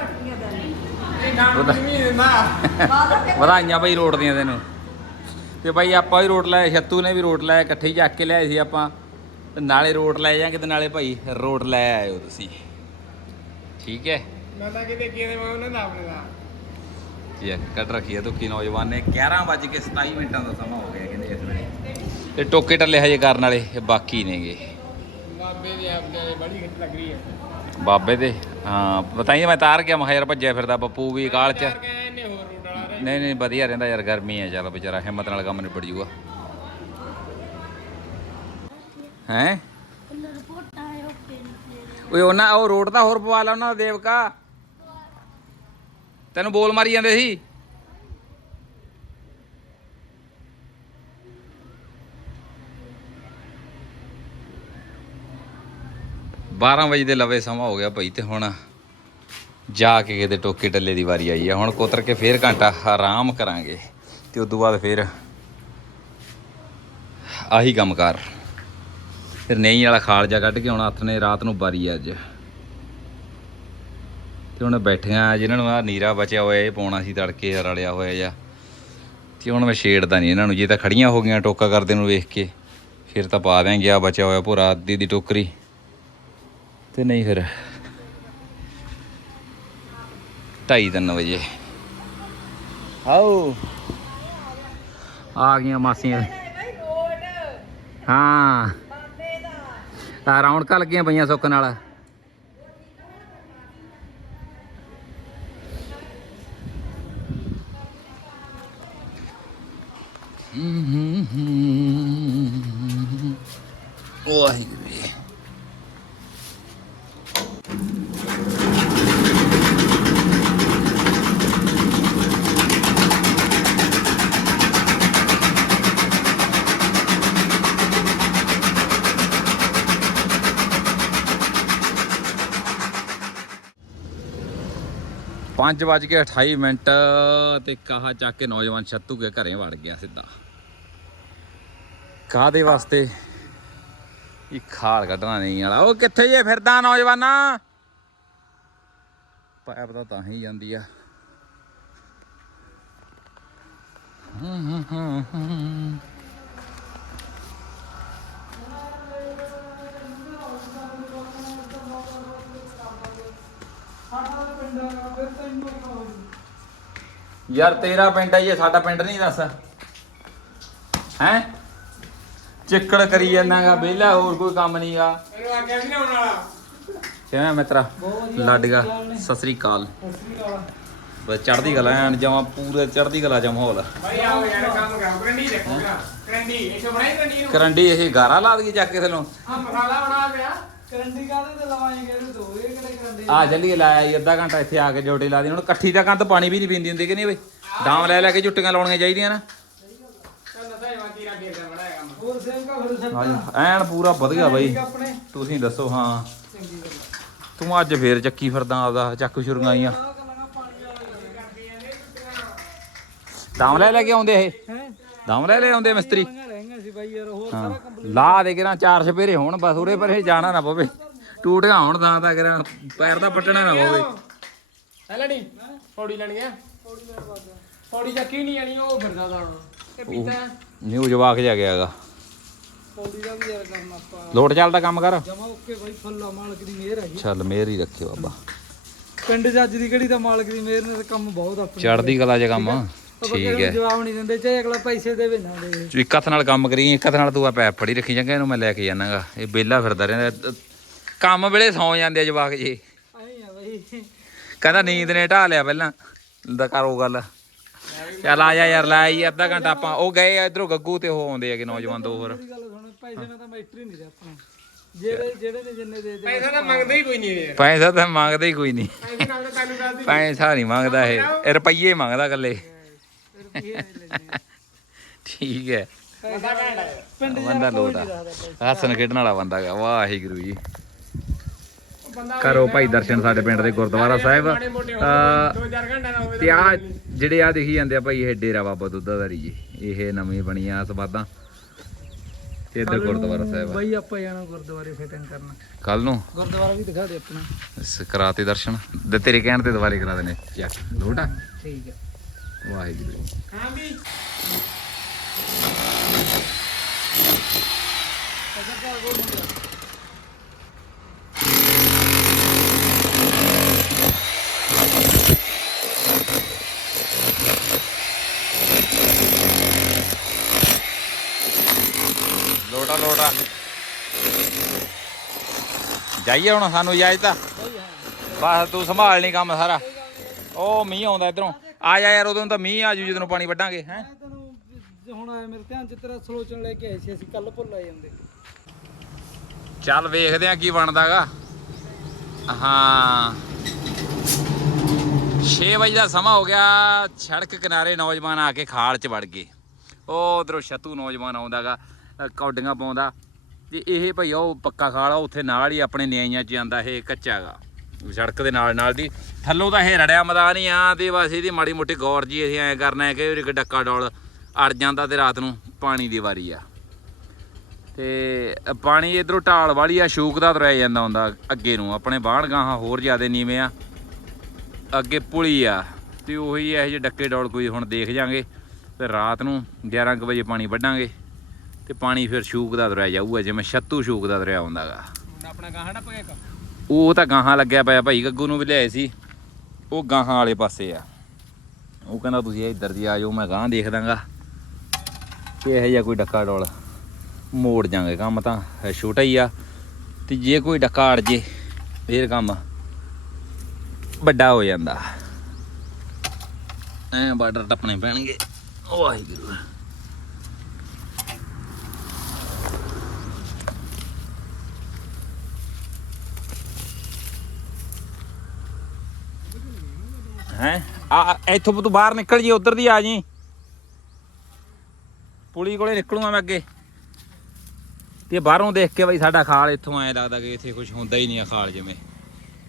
ਵਧਾਈਆਂ ਬਈ ਰੋਟ ਦੀਆਂ ਤੈਨੂੰ। ਤੇ ਬਾਈ ਆਪਾਂ ਵੀ ਰੋਟ ਲਾਏ ਛੱਤੂ ਨੇ ਵੀ ਰੋਟ ਲਾਇਆ ਇਕੱਠੇ ਹੀ ਚੱਕ ਕੇ ਲਿਆਏ ਸੀ ਆਪਾਂ। ਤੇ ਨਾਲੇ ਰੋਟ ਲੈ ਜਾਾਂਗੇ ਤੇ ਨਾਲੇ ਭਾਈ ਰੋਟ ਲੈ ਆਇਓ ਤੁਸੀਂ। ਠੀਕ ਹੈ? ਮੈਂ ਤਾਂ ਕਿਤੇ ਕੀ ਦੇ ਮੈਂ ਉਹਨਾਂ ਦਾ ਆਪਣੇ ਦਾ। ਜੀ ਕੱਢ ਰੱਖੀ ਹੈ ਤੁੱਕੀ ਨੌਜਵਾਨ ਨੇ। 11:27 ਮਿੰਟਾਂ ਦਾ ਸਮਾਂ ਹੋ ਗਿਆ ਕਹਿੰਦੇ ਇਸ ਵੇਲੇ। ਤੇ ਟੋਕੇ ਟੱਲੇ ਹਜੇ ਕਰਨ ਵਾਲੇ ਇਹ ਬਾਕੀ ਨੇਗੇ। ਬਾਬੇ ਦੀ ਆਪ ਦੇ ਬੜੀ ਘੱਟ ਲੱਗ ਰਹੀ ਹੈ। ਬਾਬੇ ਦੇ ਹਾਂ ਬਤਾਈਏ ਮੈਂ ਤਾਰ ਗਿਆ ਮੈਂ ਯਾਰ ਭੱਜਿਆ ਫਿਰਦਾ ਬੱਪੂ ਵੀ ਕਾਲ ਚ। ਨਹੀਂ ਨਹੀਂ ਵਧੀਆ ਰਹਿੰਦਾ ਯਾਰ ਗਰਮੀ ਹੈ ਚੱਲ ਵਿਚਾਰਾ ਹਿੰਮਤ ਨਾਲ ਕੰਮ ਨਿਬੜ ਜੂਗਾ। ਹੈ? ਓਏ ਉਹਨਾਂ ਉਹ ਰੋਡ ਦਾ ਹੋਰ ਪਵਾ ਲਾ ਉਹਨਾਂ ਦਾ ਦੇਵਕਾ। ਤੈਨੂੰ ਬੋਲ ਮਾਰੀ ਜਾਂਦੇ ਸੀ। ਬਾਰਾਂ ਵਜੇ ਦੇ ਲਵੇ ਸਮਾਂ ਹੋ ਗਿਆ ਭਾਈ ਤੇ ਹੁਣ ਜਾ ਕੇ ਕਿਤੇ ਟੋਕੇ ਟੱਲੇ ਦੀ ਵਾਰੀ ਆਈ ਆ। ਹੁਣ ਕੁਤਰ ਕੇ ਫੇਰ ਘੰਟਾ ਆਰਾਮ ਕਰਾਂਗੇ ਤੇ ਉਸ ਤੋਂ ਬਾਅਦ ਫੇਰ ਆਹੀ ਕੰਮ ਕੰਮਕਾਰ ਫਿਰ ਨਹੀਂ ਵਾਲਾ ਖਾਲਜਾ ਕੱਢ ਕੇ ਹੁਣ ਹੱਥ ਨੇ ਰਾਤ ਨੂੰ ਵਾਰੀ ਆ ਅੱਜ। ਤੇ ਹੁਣ ਬੈਠੀਆਂ ਜਿਨ੍ਹਾਂ ਨੂੰ ਆ ਨੀਰਾ ਬਚਿਆ ਹੋਇਆ, ਇਹ ਪਾਉਣਾ ਸੀ ਤੜਕੇ ਰਲਿਆ ਹੋਇਆ ਜਾਂ ਤੇ ਹੁਣ ਮੈਂ ਛੇੜਦਾ ਨਹੀਂ ਇਹਨਾਂ ਨੂੰ। ਜੇ ਤਾਂ ਖੜੀਆਂ ਹੋ ਗਈਆਂ ਟੋਕਾ ਕਰਦੇ ਨੂੰ ਵੇਖ ਕੇ, ਫਿਰ ਤਾਂ ਪਾ ਦਿਆਂਗੇ ਆ ਬਚਿਆ ਹੋਇਆ ਪੂਰਾ ਅੱਧੀ ਦੀ ਟੋਕਰੀ। ਤੇ ਨਹੀਂ ਫਿਰ। ਢਾਈ ਤਿੰਨ ਵਜੇ। ਆਓ। ਆ ਗਈਆਂ ਮਾਸੀਆਂ। ਹਾਂ। ਆ ਰੌਣਕਾਂ ਲੱਗੀਆਂ ਪਈਆਂ ਸੁੱਖ ਨਾਲ। 5:28 ਮਿੰਟ ਤੇ ਕਹਾ ਚੱਕ ਕੇ ਨੌਜਵਾਨ ਛੱਤੂ ਕੇ ਘਰੇ ਵੜ ਗਿਆ ਸਿੱਧਾ। ਕਾਦੇ ਵਾਸਤੇ? ਇਹ ਖਾਲ ਕੱਢਣਾ ਨਹੀਂ ਆਲਾ ਉਹ ਕਿੱਥੇ ਜੇ ਫਿਰਦਾ ਨੌਜਵਾਨਾ? ਪਾਇਪ ਤਾਂ ਤਾਂ ਹੀ ਜਾਂਦੀ ਆ। ਹਾਂ ਹਾਂ ਹਾਂ। ਯਾਰ ਤੇਰਾ ਪਿੰਡ ਹੈ ਇਹ ਸਾਡਾ ਪਿੰਡ ਨਹੀਂ ਦੱਸ। ਹੈ? ਚਿੱਕੜ ਕਰੀ ਜਾਂਦਾਗਾ ਵਿਹਲਾ ਹੋਰ ਕੋਈ ਕੰਮ ਨਹੀਂਗਾ। ਇਹਨੂੰ ਆਖਿਆ ਵੀ ਨਾ ਆਉਣ ਵਾਲਾ। ਕਿਵੇਂ ਮਿੱਤਰਾ? ਲੱਡਗਾ ਸਤਿ ਸ੍ਰੀ ਅਕਾਲ। ਬਸ ਚੜ੍ਹਦੀ ਕਲਾ ਐਨ ਜਮਾ ਪੂਰੇ ਚੜ੍ਹਦੀ ਕਲਾ ਜਮਾ ਮਾਹੌਲ। ਭਾਈ ਆਓ ਯਾਰ ਕੰਮ ਕਰੋ। ਕਰੰਡੀ ਦੇਖੋ ਨਾ ਕਰੰਡੀ ਇੱਥੇ ਬਣਾਈ ਕਰੰਡੀ ਨੂੰ ਕਰੰਡੀ ਇਹ ਗਾਰਾ ਲਾ ਦਈਏ ਚੱਕ ਕੇ ਥਲੋਂ। ਹਾਂ ਮਸਾਲਾ ਬਣਾ ਪਿਆ ਕਰੰਡੀ ਕਾਹਦੇ ਤੇ ਲਵਾਏਂਗੇ ਇਹਨੂੰ ਦੋ ਇਹ ਕਿਹੜੇ ਕਰੰਡੀ ਆ ਚੱਲੀਏ ਲਾਇਆ ਜੀ ਅੱਧਾ ਘੰਟਾ ਇੱਥੇ ਆ ਕੇ ਜੋੜੇ ਲਾ ਦੀ। ਹੁਣ ਇਕੱਠੀ ਦਾ ਕੰਧ ਪਾਣੀ ਵੀ ਨਹੀਂ ਪੀਂਦੀ ਹੁੰਦੀ ਕਿ ਨਹੀਂ ਬਈ? ਡਾਮ ਲੈ ਲੈ ਕੇ ਜੁੱਟੀਆਂ ਲਾਉਣੀਆਂ ਚਾਹੀਦੀਆਂ ਨਾ। ਹੋਰ ਸੇਮ ਕਾ ਫਿਰ ਹਾਂਜੀ, ਐਨ ਪੂਰਾ ਵਧੀਆ ਬਈ। ਆਪਣੇ? ਤੁਸੀਂ ਦੱਸੋ ਹਾਂ। ਤੂੰ ਅੱਜ ਫੇਰ ਚੱਕੀ ਫਿਰਦਾ ਆਪਦਾ ਚੱਕ ਸ਼ੁਰਗਾਈਆਂ ਦਾਮ ਲੈ ਲੈ ਕੇ ਆਉਂਦੇ ਇਹ? ਦਾਮ ਲੈ ਲੈ ਆਉਂਦੇ ਮਿਸਤਰੀ। ਲਾ ਦੇ ਕਿਰਾਂ ਚਾਰ ਛਪੇਰੇ ਹੋਣ ਬਸ ਉਰੇ ਪਰੇ ਜਾਣਾ ਨਾ ਪਵੇ। ਟੂਟੀਆਂ ਹੋਣ ਤਾਂ ਤਾਂ ਕਿਰਾਂ ਪੈਰ ਦਾ ਪੱਟਣਾ ਨਾ ਪਵੇ। ਹੈ ਲੈਣੀ? ਪੌੜੀ ਲੈਣੀ ਆ। ਪੌੜੀ ਚੱਕੀ ਨਹੀਂ ਆਣੀ ਉਹ ਫਿਰਦਾ ਤਾਂ ਤੇ ਪੀਤਾ। ਨਿਊ ਜਵਾਕ ਜਾ ਗਿਆ ਹੈਗਾ। ਪੌੜੀ ਦਾ ਵੀ ਯਾਰ ਕਰਨਾ ਆਪਾਂ। ਲੋਟ ਚੱਲਦਾ ਕੰਮ ਕਰ। ਜਮਾ ਓਕੇ ਬਾਈ ਫੁੱਲਾ ਮਾਲਕ ਦੀ ਮਿਹਰ ਹੈ ਜੀ। ਚੱਲ ਮੇਰ ਹੀ ਰੱਖੇ ਬਾਬਾ। ਪਿੰਡ ਜੱਜ ਦੀ ਕਿਹੜੀ ਦਾ ਮਾਲਕ ਦੀ ਮਿਹਰ ਨੇ ਤਾਂ ਕੰਮ ਬਹੁਤ ਆਪਣੇ ਚੜਦੀ ਕਲਾ। ਜੇ ਕੰਮ। ਠੀਕ ਹੈ। ਜਵਾਬ ਨਹੀਂ ਦਿੰਦੇ ਚਾਹੇ ਅਗਲਾ ਪੈਸੇ ਦੇਵੇ ਨਾ ਦੇਵੇ। ਇੱਕ ਹੱਥ ਨਾਲ ਕੰਮ ਕਰੀ ਇੱਕ ਹੱਥ ਨਾਲ ਤੂੰ ਆ ਪੈਪ ਫੜੀ ਰੱਖੀ ਜਾਂਗਾ ਇਹਨੂੰ ਮੈਂ ਲੈ ਕੇ ਜਾਣਾਗਾ ਇਹ ਬੇਲਾ ਫਿਰਦਾ ਰਹਿੰਦਾ ਕੰਮ ਵੇਲੇ ਸੌ ਜਾਂਦੇ ਆ ਜਵਾਕ ਜੀ। ਆਈ ਆ ਬਾਈ ਕਹਿੰਦਾ ਨੀਂਦ ਨੇ ਢਾ ਲਿਆ ਪਹਿਲਾਂ। ਦਾ ਕਰੋ ਗੱਲ। ਚੱਲ ਆ ਜਾ ਯਾਰ ਲੈ ਆਈ ਅੱਧਾ ਘੰਟਾ ਆਪਾਂ ਉਹ ਗਏ ਆ ਇਧਰੋਂ ਗੱਗੂ ਤੇ ਉਹ ਆਉਂਦੇ ਹੈਗੇ ਨੌਜਵਾਨ ਦੋ ਹੋਰ। ਮੇਰੀ ਗੱਲ ਸੁਣ ਪੈਸੇ ਨਾਲ ਤਾਂ ਮੈਟਰ ਹੀ ਨਹੀਂ ਰਿਹਾ ਆਪਣਾ। ਜਿਹੜੇ ਜਿਹੜੇ ਨੇ ਜਿੰਨੇ ਦੇ ਦੇ ਪੈਸਾ ਤਾਂ ਮੰਗਦਾ ਹੀ ਕੋਈ ਨਹੀਂ ਯਾਰ। ਪੈਸਾ ਤਾਂ ਮੰਗਦਾ ਹੀ ਕੋਈ ਨਹੀਂ। ਪੈਸੇ ਨਾਲ ਤਾਂ ਤੈਨੂੰ ਦੱਸਦੀ ਪੈਸਾ ਨਹੀਂ ਮੰਗਦਾ ਇਹ। ਇਹ ਰੁਪਈਏ ਮੰਗਦਾ ਇਕੱਲੇ। ਰੁਪਈਏ ਨਹੀਂ ਲੈਣੇ ਠੀਕ ਹੈ। ਬੰਦਾ ਘੈਂਟ ਆ। ਪਿੰਡ ਬੰਦਾ ਲੋਟ ਆ। ਹੱਸਣ ਖੇਡਣ ਵਾਲਾ ਬੰਦਾ ਗਾ ਵਾਹਿਗੁਰੂ ਜੀ। ਕਰੋ ਭਾਈ ਦਰਸ਼ਨ ਸਾਡੇ ਪਿੰਡ ਦੇ ਗੁਰਦੁਆਰਾ ਸਾਹਿਬ। ਹੋਵੇ ਤੇ ਆ ਜਿਹੜੇ ਆ ਦਿਖੀ ਜਾਂਦੇ ਆ ਭਾਈ ਇਹ ਡੇਰਾ ਬਾਬਾ ਦੁੱਧਾਧਾਰੀ ਜੀ। ਇਹ ਨਵੀਂ ਬਣੀਆਂ ਸਬਾਦਾਂ ਤੇ ਇੱਧਰ ਗੁਰਦੁਆਰਾ ਸਾਹਿਬ ਬਾਈ ਆਪਾਂ ਜਾਣਾ ਗੁਰਦੁਆਰੇ ਫਿਟਿੰਗ ਕਰਨ। ਕੱਲ ਨੂੰ? ਗੁਰਦੁਆਰਾ ਵੀ ਦਿਖਾ ਦੇ ਆਪਣਾ। ਸ- ਕਰਾਤੇ ਦਰਸ਼ਨ। ਤੇ ਤੇਰੇ ਕਹਿਣ ਤੇ ਦੁਬਾਰੇ ਕਰਾ ਦੇਣੇ। ਚੱਕ ਲੋਟਾ। ਠੀਕ ਹੈ ਵਾਹਿਗੁਰੂ ਜੀ। ਲੋਟਾ ਲੋਟਾ। ਜਾਈਏ ਹੁਣ ਸਾਨੂੰ ਇਜਾਜ਼ਤ ਆ। ਬਸ ਤੂੰ ਸੰਭਾਲ ਨਹੀਂ ਕੰਮ ਸਾਰਾ। ਉਹ ਮੀਂਹ ਆਉਂਦਾ ਇਧਰੋਂ। ਆ ਜਾ ਯਾਰ ਉਦੋਂ ਤਾਂ ਮੀਂਹ ਆ ਜੂ ਜਦੋਂ ਪਾਣੀ ਵੱਢਾਂਗੇ ਹੈ। ਮੈਂ ਤੈਨੂੰ ਹੁਣ ਆਇਆ ਮੇਰੇ ਧਿਆਨ ਚ ਤੇਰਾ ਸਲੋਚਨ ਲੈ ਕੇ ਆਏ ਸੀ ਅਸੀਂ ਕੱਲ ਭੁੱਲ ਆਏ ਜਾਂਦੇ। ਚੱਲ ਵੇਖਦੇ ਆ ਕੀ ਬਣਦਾਗਾ। ਹਾਂ। 6 ਵਜੇ ਦਾ ਸਮਾਂ ਹੋ ਗਿਆ ਸੜਕ ਕਿਨਾਰੇ ਨੌਜਵਾਨ ਆ ਕੇ ਖਾਲ 'ਚ ਵੜ ਗਏ। ਉਹ ਉਧਰੋਂ ਛਤੂ ਨੌਜਵਾਨ ਆਉਂਦਾਗਾ। ਕੌਡੀਆਂ ਪਾਉਂਦਾ। ਤੇ ਇਹ ਭਈ ਉਹ ਪੱਕਾ ਖਾਲ ਆ, ਉੱਥੇ ਨਾਲ ਹੀ ਆਪਣੇ ਨਿਆਈਆਂ 'ਚ ਜਾਂਦਾ ਇਹ ਕੱਚਾਗਾ ਸੜਕ ਦੇ ਨਾਲ ਨਾਲ ਦੀ। ਥੱਲੋਂ ਤਾਂ ਇਹ ਰੜਿਆ ਮੈਦਾਨ ਹੀ ਆ, ਤੇ ਬਸ ਇਹਦੀ ਮਾੜੀ ਮੋਟੀ ਗੌਰ ਜੀ ਅਸੀਂ ਐ ਕਰਨਾ ਹੈ ਕਿ ਇੱਕ ਡੱਕਾ ਡੋਲ ਅੜ ਜਾਂਦਾ ਤੇ ਰਾਤ ਨੂੰ ਪਾਣੀ ਦੀ ਵਾਰੀ ਆ। ਤੇ ਪਾਣੀ ਇਧਰੋਂ ਢਾਲ ਵਾਲੀ ਆ, ਸ਼ੂਕ ਦਾ ਤੁਰਿਆ ਜਾਂਦਾ ਹੁੰਦਾ ਅੱਗੇ ਨੂੰ। ਆਪਣੇ ਬਾਹਣ ਗਾਹਾਂ ਹੋਰ ਜ਼ਿਆਦੇ ਨੀਵੇਂ ਆ। ਅੱਗੇ ਪੁਲੀ ਆ, ਤੇ ਉਹੀ ਇਹੋ ਜਿਹੇ ਡੱਕੇ ਡੋਲ ਕੋਈ ਹੁਣ ਦੇਖ ਜਾਾਂਗੇ। ਤੇ ਰਾਤ ਨੂੰ 11 ਕੁ ਵਜੇ ਪਾਣੀ ਵੱਢਾਂਗੇ। ਤੇ ਪਾਣੀ ਫਿਰ ਸ਼ੂਕ ਦਾ ਤੁਰਿਆ ਜਾਊਗਾ ਜਿਵੇਂ ਛੱਤੂ ਸ਼ੂਕ ਦਾ ਤੁਰਿਆ ਆਉਂਦਾਗਾ ਆਪਣਾ ਗਾਹਾਂ ਨਾ ਪਗੇ ਉਹ ਤਾਂ ਗਾਹਾਂ ਲੱਗਿਆ ਪਿਆ ਭਾਈ ਗੱਗੂ ਨੂੰ ਵੀ ਲਿਆਏ ਸੀ। ਉਹ ਗਾਹਾਂ ਵਾਲੇ ਪਾਸੇ ਆ। ਉਹ ਕਹਿੰਦਾ ਤੁਸੀਂ ਇੱਧਰ ਦੀ ਆ ਜਾਓ ਮੈਂ ਗਾਹਾਂ ਦੇਖ ਦਾਂਗਾ। ਤੇ ਇਹੋ ਜਿਹਾ ਕੋਈ ਡੱਕਾ ਡੋਲ ਮੋੜ ਜਾਂਗੇ ਕੰਮ ਤਾਂ ਛੋਟਾ ਹੀ ਆ। ਤੇ ਜੇ ਕੋਈ ਡੱਕਾ ਅੜ ਜੇ ਫੇਰ ਕੰਮ ਵੱਡਾ ਹੋ ਜਾਂਦਾ। ਐ ਬਾਰਡਰ ਟੱਪਣੇ ਪੈਣਗੇ। ਵਾਹਿਗੁਰੂ। ਹੈ? ਆ ਇੱਥੋਂ ਤੂੰ ਬਾਹਰ ਨਿਕਲ ਜੀ, ਉਧਰ ਦੀ ਆ ਜੀ। ਪੁਲੀ ਕੋਲੇ ਨਿਕਲੂਗਾ ਮੈਂ ਅੱਗੇ। ਤੇ ਬਾਹਰੋਂ ਦੇਖ ਕੇ ਬਈ ਸਾਡਾ ਖਾਲ ਇੱਥੋਂ ਐ ਲੱਗਦਾ ਕਿ ਇੱਥੇ ਕੁਝ ਹੁੰਦਾ ਹੀ ਨਹੀਂ ਆ ਖਾਲ ਜਿਵੇਂ।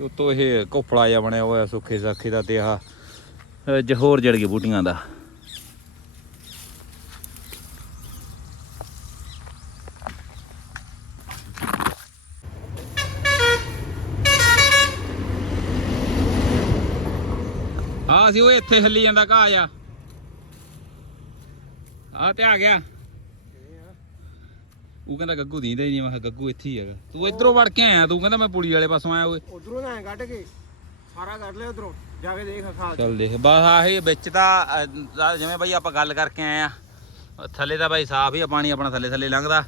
ਉੱਤੋਂ ਇਹ ਕੋਫਲਾ ਜਿਹਾ ਬਣਿਆ ਹੋਇਆ ਸੁੱਖੇ ਸਾਖੇ ਦਾ ਤੇ ਆਹ ਜਹੋਰ ਜੜ ਗਏ ਬੂਟੀਆਂ ਦਾ। ਆ ਸੀ ਉਹ ਇੱਥੇ ਹੱਲੀ ਜਾਂਦਾ ਘਾਹ ਆ ਆ ਤੇ ਆ ਗਿਆ। ਉਹ ਕਹਿੰਦਾ ਗੱਗੂ ਦੀਂਦਾ ਹੀ ਨਹੀਂ। ਮੈਂ ਕਿਹਾ ਗੱਗੂ ਇੱਥੇ ਹੀ ਹੈਗਾ। ਤੂੰ ਇਧਰੋਂ ਵੜ ਕੇ ਆਇਆ ਤੂੰ ਕਹਿੰਦਾ ਮੈਂ ਪੁਲੀ ਵਾਲੇ ਪਾਸੋਂ ਆਇਆ ਓਏ। ਉਧਰੋਂ ਨਾ ਕੱਢ ਕੇ ਸਾਰਾ ਕੱਢ ਲਿਆ ਉਧਰੋਂ। ਜਾ ਕੇ ਦੇਖ ਖਾ ਚੱਲ ਦੇਖ ਬਸ ਆਹੀ ਵਿੱਚ ਤਾਂ ਜਿਵੇਂ ਬਈ ਆਪਾਂ ਗੱਲ ਕਰਕੇ ਆਏ ਆ। ਥੱਲੇ ਤਾਂ ਬਾਈ ਸਾਫ਼ ਹੀ ਆ ਪਾਣੀ ਆਪਣਾ ਥੱਲੇ ਥੱਲੇ ਲੰਘਦਾ।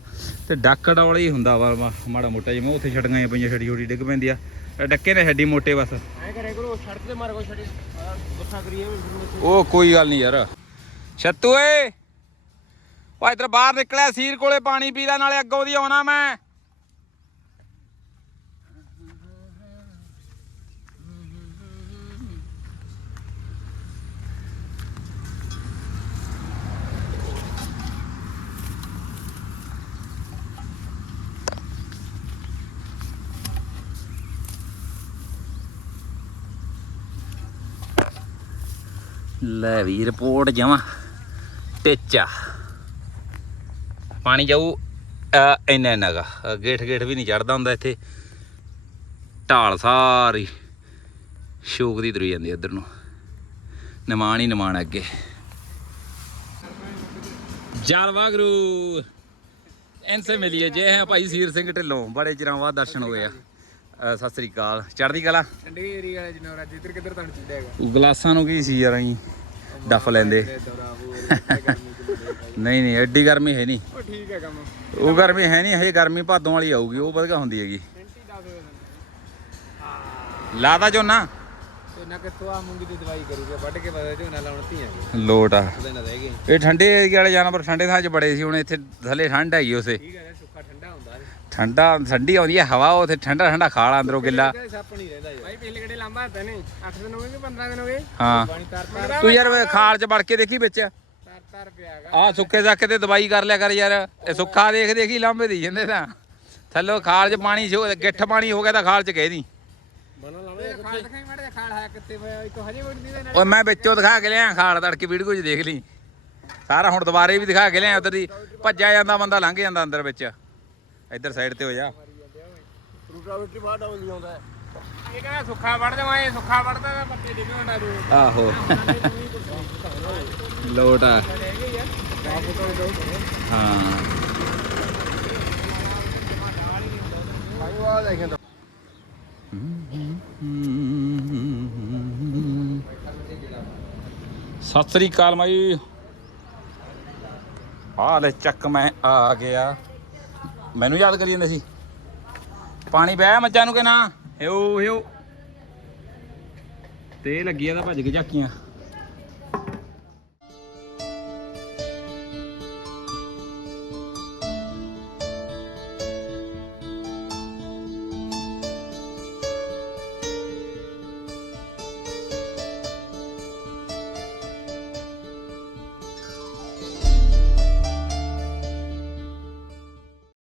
ਤੇ ਡੱਕ ਡੌਲੇ ਹੀ ਹੁੰਦਾ ਵਾ ਮਾੜਾ ਮੋਟਾ ਜਿਵੇਂ ਉੱਥੇ ਛੜੀਆਂ ਪਈਆਂ ਛੜੀ ਛੋਟੀ ਡਿੱਗ ਪੈਂਦੀ ਆ। ਡੱਕੇ ਨੇ ਛੱਡੀ ਮੋਟੇ ਬਸ। ਐ ਕਰੇ ਕਰੋ ਸੜਕ ਤੇ ਮਾਰ ਕੋ ਛੜੀ ਉਹ ਕੋਈ ਗੱਲ ਨਹੀਂ ਯਾਰ। ਛੱਤੂ ਏ ਉਹ ਇਧਰ ਬਾਹਰ ਨਿਕਲਿਆ, ਸੀਰ ਕੋਲੇ ਪਾਣੀ ਪੀ ਲੈ, ਨਾਲੇ ਅੱਗੋਂ ਦੀ ਆਉਣਾ ਮੈਂ। ਲੈ ਵੀ ਰਿਪੋਰਟ ਜਮਾ। ਟੇਚਾ ਪਾਣੀ ਜਾਊ ਇੰਨਾ ਇੰਨਾ ਗਾ। ਗੇਠ ਗੇਠ ਵੀ ਨਹੀਂ ਚੜਦਾ ਹੁੰਦਾ ਇੱਥੇ। ਢਾਲ ਸਾਰੀ ਸ਼ੋਕ ਦੀ ਤੁਰੀ ਜਾਂਦੀ ਇੱਧਰ ਨੂੰ। ਨਿਮਾਣ ਹੀ ਨਿਮਾਣ ਅੱਗੇ। ਜਲ ਵਾਗਰੂ। ਇਨਸੇ ਮਿਲੀਏ। ਜੇ ਹੈ ਭਾਈ ਸੀਰ ਸਿੰਘ ਢਿੱਲੋਂ। ਬੜੇ ਚਿਰਾਂ ਬਾਅਦ ਦਰਸ਼ਨ ਹੋਏ ਆ। ਸਤਿ ਸ੍ਰੀ ਅਕਾਲ। ਚੜ੍ਹਦੀ ਕਲਾ? ਠੰਡੀ ਏਰੀਆ ਵਾਲੇ ਜਨੌਰਾ ਜਿੱਧਰ ਕਿੱਧਰ ਤੁਹਾਨੂੰ ਹੈਗਾ? ਉਹ ਗਲਾਸਾਂ ਨੂੰ ਕੀ ਸੀ ਯਾਰ ਅਸੀਂ? ਡੱਫ ਲੈਂਦੇ। ਨਹੀਂ ਨਹੀਂ ਐਡੀ ਗਰਮੀ ਹੈ ਨਹੀਂ। ਉਹ ਠੀਕ ਹੈ ਕੰਮ। ਉਹ ਗਰਮੀ ਹੈ ਨਹੀਂ ਇਹ ਗਰਮੀ ਭਾਦੋਂ ਵਾਲੀ ਆਊਗੀ ਉਹ ਵਧੀਆ ਹੁੰਦੀ ਹੈਗੀ। ਲਾਦਾ ਝੋਨਾ ਤੇ ਨਾ ਕਿੱਥੋਂ ਆ ਮੂੰਗੀ ਦੀ ਦਵਾਈ ਕਰੂਗੇ ਵੱਢ ਕੇ ਪਤਾ ਝੋਨਾ ਲਾਉਣ ਧੀਆਂ ਲੋਟ ਆ। ਇਹ ਠੰਡੇ ਏਰੀਏ ਵਾਲੇ ਜਾਨਵਰ ਠੰਡੇ ਥਾਂ 'ਚ ਬੜੇ ਸੀ ਹੁਣ ਇੱਥੇ ਥੱਲੇ ਠੰਡ ਹੈਗੀ ਉਸੇ। ਠੀਕ ਹੈ। ਠੰਡਾ ਠੰਡੀ ਆਉਂਦੀ ਹੈ ਹਵਾ ਉਥੇ ਠੰਡਾ ਠੰਡਾ ਖਾਲਾ ਅੰਦਰੋਂ ਗਿੱਲਾ। ਸੱਪ ਨਹੀਂ ਰਹਿੰਦਾ ਭਾਈ ਪਿਛਲੇ ਕਿਹੜੇ ਲੰਬਾ ਹੱਥ ਨੇ 8 ਦਿਨ ਹੋ ਗਏ ਕਿ 15 ਦਿਨ ਹੋ ਗਏ? ਹਾਂ। ਪਾਣੀ ਤਰ ਤਰ ਤੂੰ ਯਾਰ ਖਾਲ 'ਚ ਵੜ ਕੇ ਦੇਖੀ ਵਿੱਚ? ਆ ਸੁੱਕੇ ਸਾਕੇ ਤੇ ਦਵਾਈ ਕਰ ਲਿਆ ਕਰ ਯਾਰ। ਇਹ ਸੁੱਕਾ ਦੇਖ ਦੇਖੀ ਲਾਂਬੇ ਦੀ ਜਾਂਦੇ ਤਾਂ। ਥੱਲੋਂ ਖਾਲ 'ਚ ਪਾਣੀ ਛੋ ਗਿੱਠ ਪਾਣੀ ਹੋ ਗਿਆ ਤਾਂ ਖਾਲ 'ਚ ਗਏ ਦੀ। ਓਏ ਮੈਂ ਵਿੱਚੋਂ ਦਿਖਾ ਕੇ ਲਿਆ ਖਾਲ ਤੜਕੇ ਵੀਡੀਓ 'ਚ ਦੇਖ ਲਈ। ਸਾਰਾ ਹੁਣ ਦੁਬਾਰੇ ਵੀ ਦਿਖਾ ਕੇ ਲਿਆ ਉਧਰ ਦੀ ਭੱਜਿਆ ਜਾਂਦਾ ਬੰਦਾ ਲੰਘ ਜਾਂਦਾ ਅੰਦਰ ਵਿੱਚ। ਇੱਧਰ ਸਾਈਡ ਤੇ ਹੋ ਜਾ। ਰੂਟਾ ਰੋਟੀ ਬਾਹਰ ਡਾਉਂ ਨਹੀਂ ਆਉਂਦਾ। ਇਹ ਕਹਿੰਦਾ ਸੁੱਖਾ ਵੜ ਜਾਵਾਂ ਇਹ ਸੁੱਖਾ ਵੜਦਾ ਤਾਂ ਪੱਤੇ ਡਿੱਗ ਹੁੰਦਾ ਰੂ ਆਹੋ। ਲੋਟ ਆ। ਹਾਂ। ਆ ਦੇਖਾਂ ਸਤਿ ਸ੍ਰੀ ਅਕਾਲ ਮਾਈ। ਆ ਲੈ ਚੱਕ ਮੈਂ ਆ ਗਿਆ। ਮੈਨੂੰ ਯਾਦ ਕਰੀ ਜਾਂਦੇ ਸੀ। ਪਾਣੀ ਪਿਆ ਮੱਝਾਂ ਨੂੰ ਕਿ ਨਾ? ਹਿਓ ਹਿਓ ਤੇ ਲੱਗੀ ਆ ਤਾਂ ਭੱਜ ਕੇ ਝਾਕੀਆਂ।